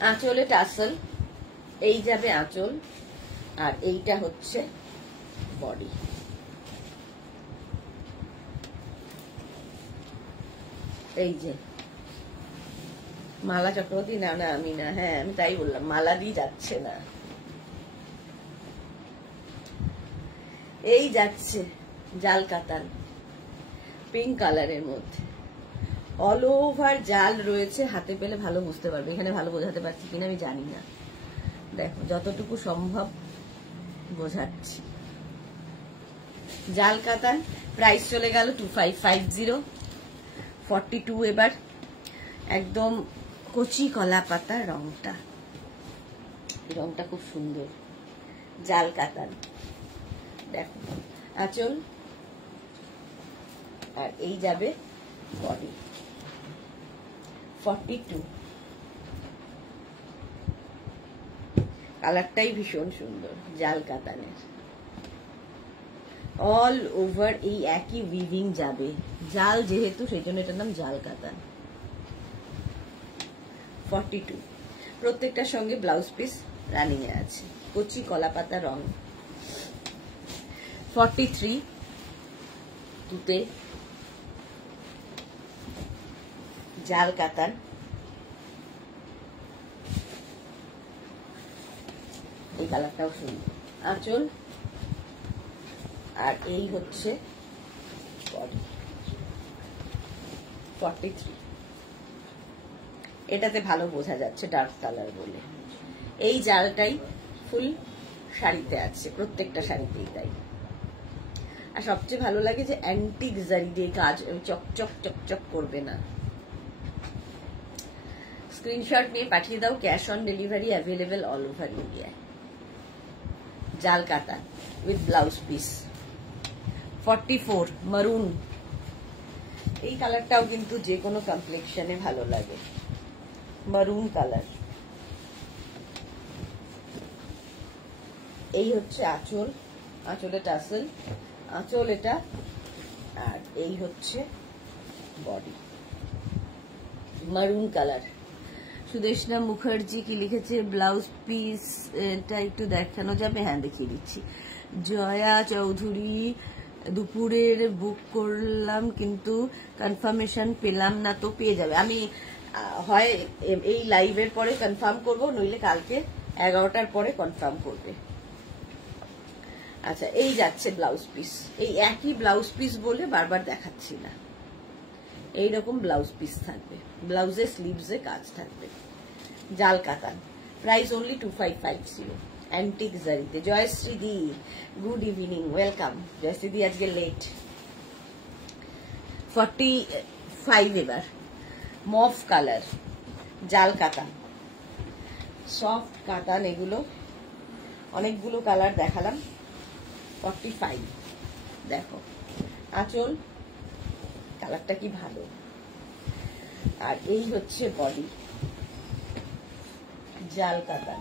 আঁচলে টাসেল, এই যাবে আঁচল, আর এইটা হচ্ছে বডি। এই যে মালা চক্রবর্তী, না না আমি না, হ্যাঁ আমি তাই বললাম, মালা দিয়ে যাচ্ছে না, এই যাচ্ছে জাল কাতান পিঙ্ক কালারের মধ্যে, অল ওভার জাল রয়েছে। হাতে পেলে ভালো বুঝতে পারবে, এখানে ভালো বোঝাতে পারছি কিনা আমি জানি না, দেখো যতটুকু সম্ভব বোঝাচ্ছি। জাল কাতান, প্রাইস চলে গেল 2550, 42 এবার। একদম কচি কলা পাতা রংটা, রংটা খুব সুন্দর, জাল কাতান। দেখো আঁচল, আর এই যাবে বডি। 42, কালারটাই ভীষণ সুন্দর, জাল কাতানের। অল ওভার এই একই উইভিং যাবে, জাল যেহেতু সেই জন্য এটার নাম জাল কাতান। 42, প্রত্যেকটার সঙ্গে ব্লাউজ পিস রানিং এ আছে, কচি কলা পাতা রং। 43, তুতে জাল কাতান, এই কালারটাও সুন্দর, আঁচল, আর এই হচ্ছে বডি। 43, এটাতে ভালো বোঝা যাচ্ছে ডার্ক কালার বলে। এই জালটাই ফুল শাড়িতে আছে, প্রত্যেকটা শাড়িতেই তাই। আর সবচেয়ে ভালো লাগে যে অ্যান্টিক জারি দিয়ে কাজ, চকচক চকচক করবে না। স্ক্রিনশট নিয়ে পাঠিয়ে দাও, cash on delivery available all over India. জাল কাতান উইথ ব্লাউজ পিস। 44, মারুন, এই কালারটাও কিন্তু যে কোনো কমপ্লেক্সনে ভালো লাগে, মারুন কালার। এই হচ্ছে আঁচল, আঁচলে টাসেল, আঁচল এটা, আর এই হচ্ছে বডি, মারুন কালার। সুদেশনা মুখার্জি কি লিখেছে, ব্লাউজ পিস এটা একটু দেখানো যাবে? হ্যাঁ দেখিয়ে দিচ্ছি। জয়া চৌধুরী, দুপুরের বুক করলাম কিন্তু কনফার্মেশন পেলাম না, তো পেয়ে যাবে। আমি হয় এই লাইভের পরে কনফার্ম করব, নইলে কালকে 11টার পরে কনফার্ম করবে। আচ্ছা, এই যাচ্ছে ব্লাউজ পিস, এই একই ব্লাউজ পিস বলে বারবার দেখাচ্ছি না, এইরকম ব্লাউজ পিস থাকবে, ব্লাউজে স্লিভসে কাজ থাকবে, জাল কাতান। প্রাইস অনলি 2550, অ্যান্টিক জারিতে। জয়শ্রী দি, গুড ইভিনিং, ওয়েলকাম। জয়শ্রী দি আজকে লেট। 45 এবার, মফ কালার, জাল কাতান, সফট কাতান, এগুলো অনেকগুলো কালার দেখালাম। 45, দেখো আঁচল, কালারটা কি ভালো, আর এই হচ্ছে বডি, জাল কাতান।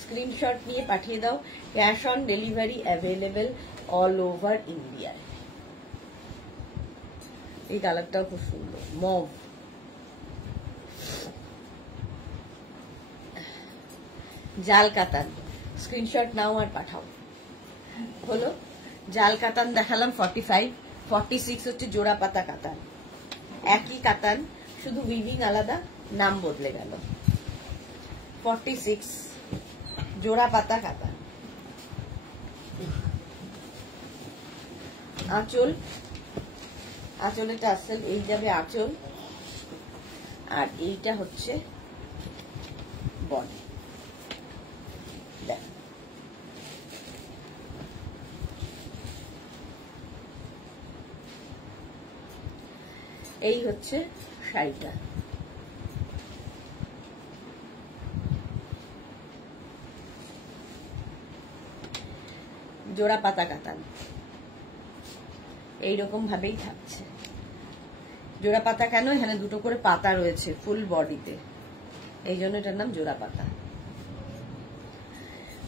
স্ক্রিনশট নিয়ে পাঠিয়ে দাও, cash on delivery available all over India. এই কালারটাও খুব সুন্দর, মভ। জাল কাতান, স্ক্রিনশট নাও আর পাঠাও। হলো জাল কাতান দেখালাম 45। 46 হচ্ছে জোড়া পাতা কাতান, একই কাতান, শুধু উইভিং আলাদা, নাম বদলে গেল। 46 জোড়া পাতা কাতান। আঁচল, আঁচলে টাসেল, এই যাবে আঁচল, আর এইটা হচ্ছে বডি। দেখ, এই হচ্ছে শাড়িটা। জোড়া পাতা কাতান এইরকম ভাবেই থাকছে। জোড়া পাতা কেন? এখানে দুটো করে পাতা রয়েছে ফুল বডিতে, এই জন্য এটার নাম জোড়া পাতা।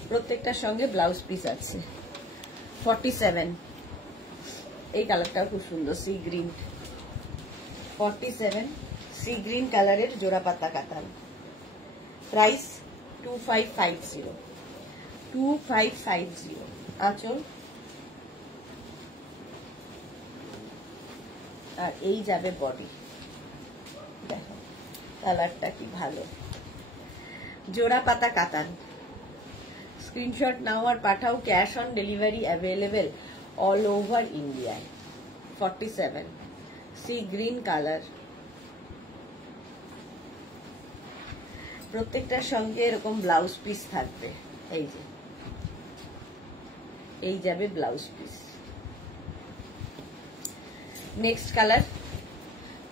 প্রত্যেকটার সঙ্গে ব্লাউজ পিস আছে। 47, এই কালারটাও খুব সুন্দর, সি গ্রিন। 47 সি গ্রিন কালারের জোড়া পাতা কাতান। প্রাইস 2550, 2550। আঁচল আর এই যাবে বডি। দেখো কালারটা কি ভালো, জোড়া পাতা কাতান। স্ক্রিনশট নাও আর পাঠাও, cash on delivery available all over ইন্ডিয়ায়। 47 সি গ্রিন কালার। প্রত্যেকটার সঙ্গে এরকম ব্লাউজ পিস থাকবে, এই যে এই যাবে ব্লাউজ পিস। নেক্সট কালার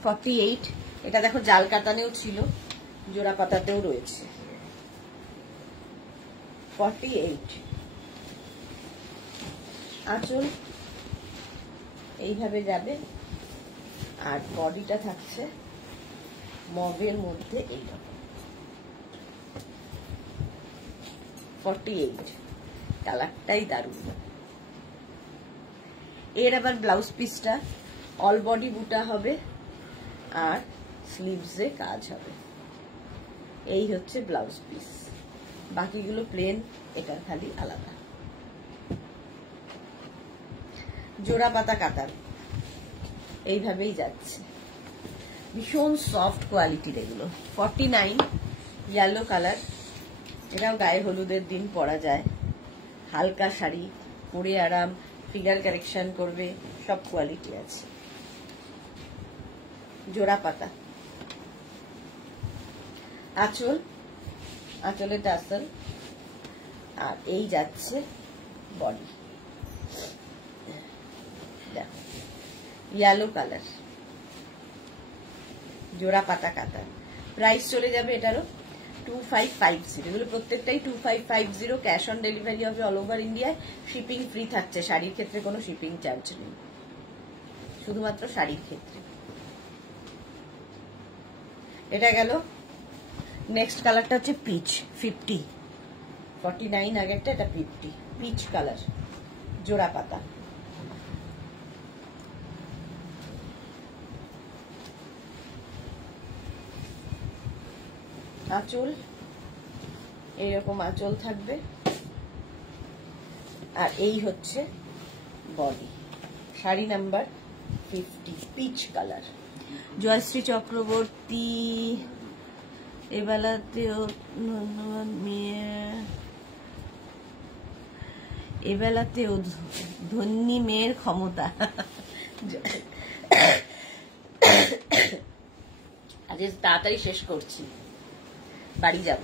48, এটা দেখো জাল কাতানেও ছিল, জোড়া পাতাতেও রয়েছে। 48 আঁচল এইভাবে যাবে আর বডিটা থাকছে মভের মধ্যে এইরকম। 48 কালারটাই দারুণ। এর আবার ব্লাউজ পিসটা অল বডি বুটা হবে আর স্লিভসে কাজ হবে। এই হচ্ছে ব্লাউজ পিস, বাকিগুলো প্লেন, এটা খালি আলাদা। জোড়া পাতা কাতার এইভাবেই যাচ্ছে, ভীষণ সফট কোয়ালিটির এগুলো। 49 ইয়েলো কালার, এটাও গায়ে হলুদের দিন পরা যায়। হালকা শাড়ি পরে আরাম, ফিগার কারেকশন করবে, সব কোয়ালিটি আছে। জোড়া পাতা আঁচল, আঁচলে টাসেল আর এই যাচ্ছে বডি। দেখো ইয়েলো কালার, জোড়া পাতা কাতার। প্রাইস চলে যাবে এটারও 2550। এগুলো প্রত্যেকটাই 2550। ক্যাশ অন ডেলিভারি হবে অল ওভার ইন্ডিয়ায়। শিপিং ফ্রি থাকছে, শাড়ির ক্ষেত্রে কোনো শিপিং চার্জ নেই, শুধুমাত্র শাড়ির ক্ষেত্রে। এটা গেল। নেক্সট কালারটা হচ্ছে পিচ। 50 49 আগেরটা, এটা 50 পিচ কালার, জোড়া পাতা। আঁচল এইরকম আঁচল থাকবে আর এই হচ্ছে body. Sari number 50 peach colour. Joyshree Chakraborty, এবেলাতেও ধন্যবাদ মেয়ে, এবেলাতেও ধন্যী মেয়ের ক্ষমতা। আজ তাড়াতাড়ি শেষ করছি, বাড়ি যাব।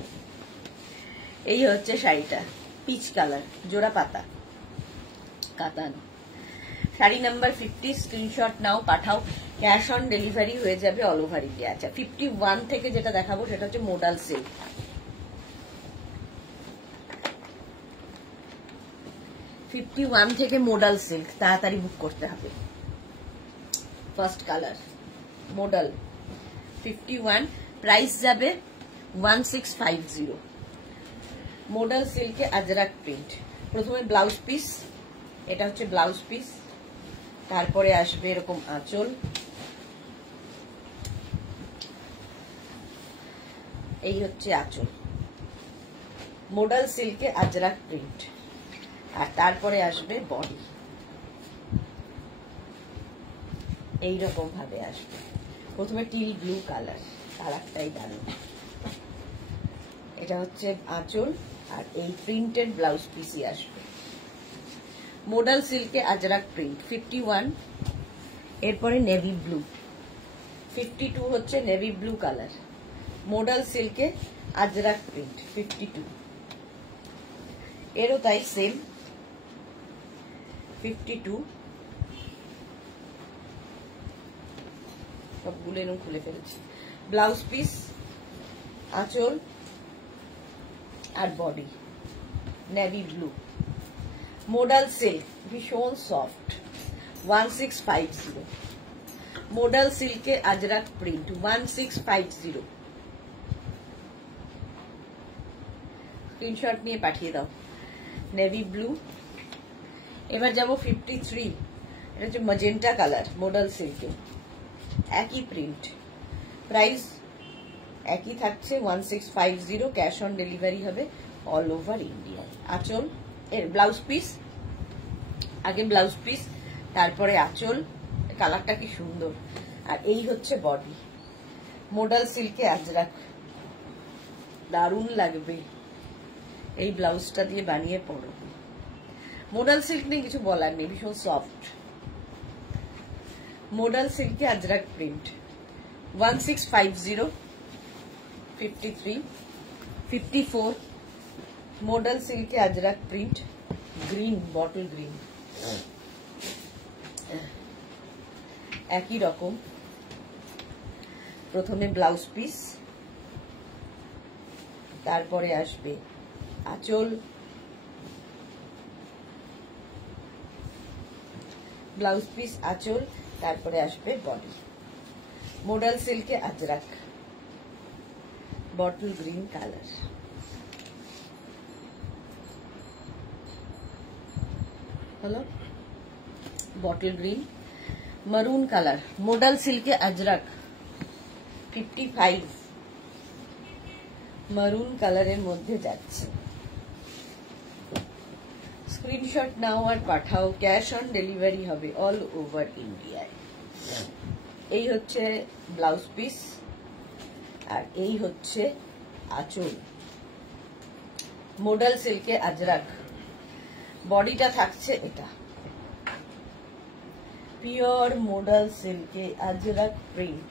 এই হচ্ছে শাড়িটা, পিচ কালার, জোড়া পাতা কাতান। শাড়ি নাম্বার 50। স্ক্রিনশট নাও, পাঠাও, ক্যাশ অন ডেলিভারি হয়ে যাবে অল ওভার ইন্ডিয়া। আচ্ছা 51 থেকে যেটা দেখাবো সেটা হচ্ছে মোডাল সিল্ক। 51 থেকে মোডাল সিল্ক, তাড়াতাড়ি বুক করতে হবে। ফার্স্ট কালার মোডাল 51, প্রাইস যাবে 1650। মোডাল সিল্কে আজরাক প্রিন্ট। প্রথমে ব্লাউজ পিস, এটা হচ্ছে ব্লাউজ পিস, তারপরে আসবে এরকম আঁচল, এই হচ্ছে আঁচল, মোডাল সিল্কে আজরাক প্রিন্ট, আর তারপরে আসবে বডি, এইরকম ভাবে আসবে। প্রথমে টিল ব্লু কালার, কালারটাই দারুণ। এটা হচ্ছে আঁচল আর এই প্রিন্টেড ব্লাউজ পিসই আসবে। মোডাল সিল্কে আজরাক প্রিন্ট 51। এরপরে নেভি ব্লু 52 হচ্ছে নেভি ব্লু কালার, মোডাল সিল্কে আজরাক প্রিন্ট 52। এরও তাই সেম 52। সবগুলো এরকম খুলে ফেলেছি। ব্লাউজ পিস, আঁচল আর body navy blue. Modal silk ভীষণ সফট 1650। মোডাল সিল্কে আজরাক প্রিন্ট 1650। স্ক্রিনশট নিয়ে পাঠিয়ে দাও। Navy blue. এবার যাব 53। এটা হচ্ছে ম্যাজেন্টা কালার, মোডাল সিল্কে একই প্রিন্ট। প্রাইস একই থাকছে 1650, ক্যাশ অন ডেলিভারি হবে অল ওভার ইন্ডিয়া। আঁচল এর ব্লাউজ পিস, আগে ব্লাউজ পিস তারপরে আঁচল, কালারটা কি সুন্দর। আর এই হচ্ছে বডি, মোডাল সিল্কে আজরাক, দারুণ লাগবে এই ব্লাউজটা দিয়ে বানিয়ে পরো। মোডাল সিল্ক নিয়ে কিছু বলার নেই, ভীষণ সফট। মোডাল সিল্কে আজরাক প্রিন্ট 1650, 53, 54 মোডাল সিল্কে Ajrak print, green, bottle green, একই রকম। প্রথমে ব্লাউজ পিস, তারপরে আসবে আঁচল, ব্লাউজ পিস আঁচল, তারপরে আসবে বডি। মোডাল সিল্কে আজরাক, বটল গ্রিন কালার। হলো bottle green, maroon colour, modal সিল্কে আজরাক 55, মারুন কালারের মধ্যে যাচ্ছে। স্ক্রিনশট নাও আর পাঠাও, ক্যাশ অন ডেলিভারি হবে অল ওভার ইন্ডিয়ায়। এই হচ্ছে ব্লাউজ পিস আর এই হচ্ছে আঁচল, মোডাল সিল্কে আজরাক। বডিটা থাকছে এটা, পিওর মোডাল সিল্কে আজরাক প্রিন্ট।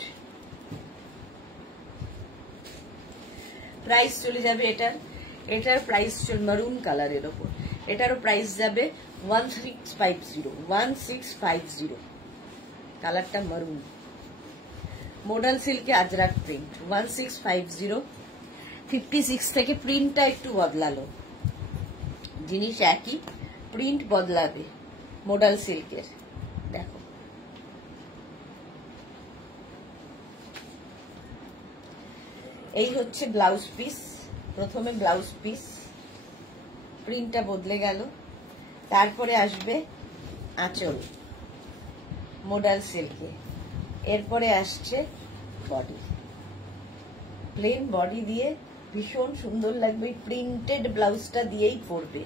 প্রাইস চলে যাবে এটার প্রাইস মারুন কালারের ওপর, এটারও প্রাইস যাবে 1650, কালারটা মারুন। মোডাল সিল্কে আজরাক প্রিন্ট 1650, 56 থেকে প্রিন্টটা একটু বদলালো, জিনিস একই, প্রিন্ট বদলাবে মোডাল সিল্কের। দেখো এই হচ্ছে ব্লাউজ পিস, প্রথমে ব্লাউজ পিস, প্রিন্টটা বদলে গেল, তারপরে আসবে আঁচল মোডাল সিল্কে, এরপরে আসছে বডি, প্লেন বডি দিয়ে ভীষণ সুন্দর লাগবে। প্রিন্টেড ব্লাউজটা দিয়েই পরবে।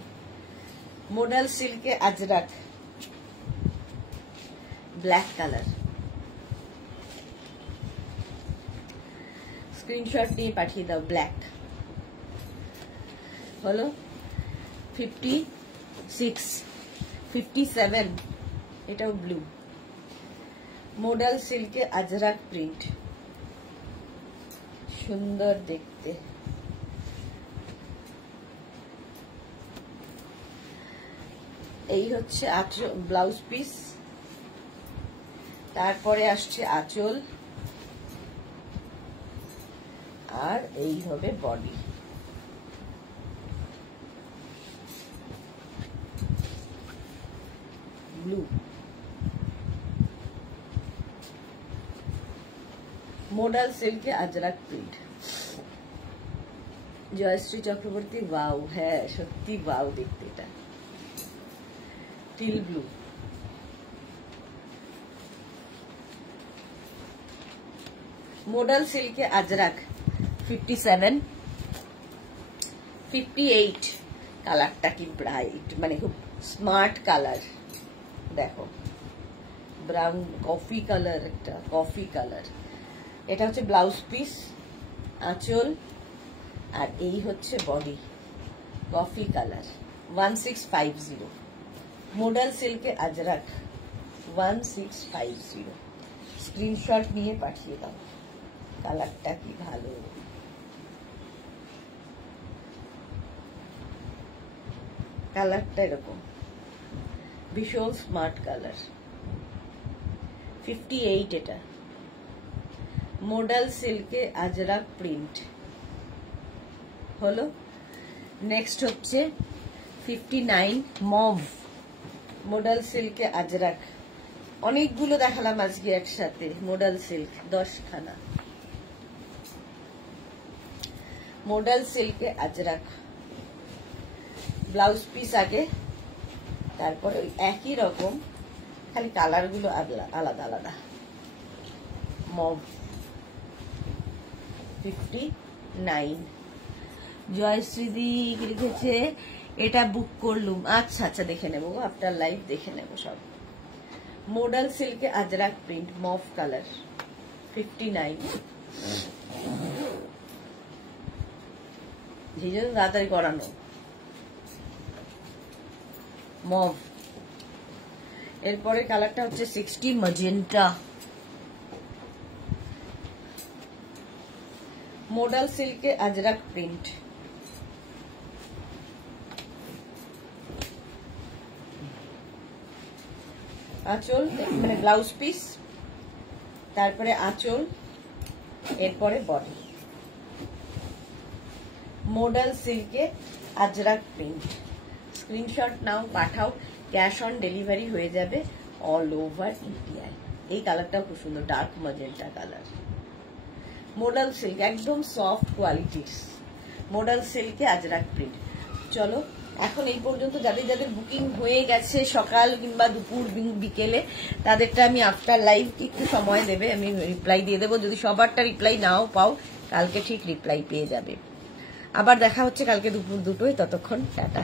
মোডাল সিল্কে আজরাক, ব্ল্যাক কালার। স্ক্রিনশট নিয়ে পাঠিয়ে দাও, ব্ল্যাক। হলো 56, 57, এটাও ব্লু, মোডাল সিল্কে আজরাক প্রিন্ট, সুন্দর দেখতে। এই হচ্ছে ব্লাউজ পিস, তারপরে আসছে আঁচল, আর এই হবে বডি। ব্লু, মোডাল সিল্কে আজরাক প্রিন্ট। জয়শ্রী চক্রবর্তী, ওয়াও, হ্যাঁ সত্যি ওয়াও দেখতে। এটা টিল ব্লু, মোডাল সিল্কে আজরাক 57, 58, কালারটা কি ব্রাইট, মানে খুব স্মার্ট কালার। দেখো ব্রাউন কফি কালার, একটা কফি কালার। এটা হচ্ছে ব্লাউজ পিস, আঁচল, আর এই হচ্ছে বডি, কফি কালার। 1650, মোডাল সিল্কে আজরাক 1650। স্ক্রিনশট নিয়ে পাঠিয়ে দাও, কালারটা কি ভালো। কালারটা এরকম ভীষণ স্মার্ট কালার। 58 এটা, মোডাল সিল্কে আজরাক প্রিন্ট। হলো নেক্সট হচ্ছে 59 মভ, মোডাল সিল্কে আজরাক। অনেকগুলো দেখালাম আজকে একসাথে, মোডাল সিল্ক 10 খানা। মোডাল সিল্কে আজরাক, ব্লাউজ পিস আগে, তারপরে ওই একই রকম, খালি কালার গুলো আলাদা আলাদা। মভ, 59। জয়শ্রীদি লিখেছে এটা বুক করলুম। আচ্ছা আচ্ছা, দেখে নেবো, আফটার লাইভ দেখে নেবো সব। মডাল সিল্কে আজরাক প্রিন্ট, মফ কালার, 59। ঝিঝে তাড়াতাড়ি করানো, মভ। এরপরে কালারটা হচ্ছে 60 ম্যাজেন্টা। মডাল সিল্কে আজরাক প্রিন্ট, আঁচল মানে ব্লাউজ পিস, তারপরে আঁচল, এরপরে বডি। মডাল সিল্কে আজরাক প্রিন্ট। স্ক্রিনশট নাও, পাঠাও, ক্যাশ অন ডেলিভারি হয়ে যাবে অল ওভার ইন্ডিয়ায়। এই কালারটাও খুব সুন্দর, dark magenta colour. Modal silk, একদম সফট কোয়ালিটির মডাল সিল্কে আজরাক প্রিন্ট। চলো এখন এই পর্যন্ত যাদের যাদের বুকিং হয়ে গেছে সকাল কিংবা দুপুর বিকেলে, তাদেরটা আমি আফটার লাইভ একটু সময় দেবে, আমি রিপ্লাই দিয়ে দেবো। যদি সবারটা রিপ্লাই নাও পাও, কালকে ঠিক রিপ্লাই পেয়ে যাবে। আবার দেখা হচ্ছে কালকে দুপুর 2টোয়, ততক্ষণ টাটা।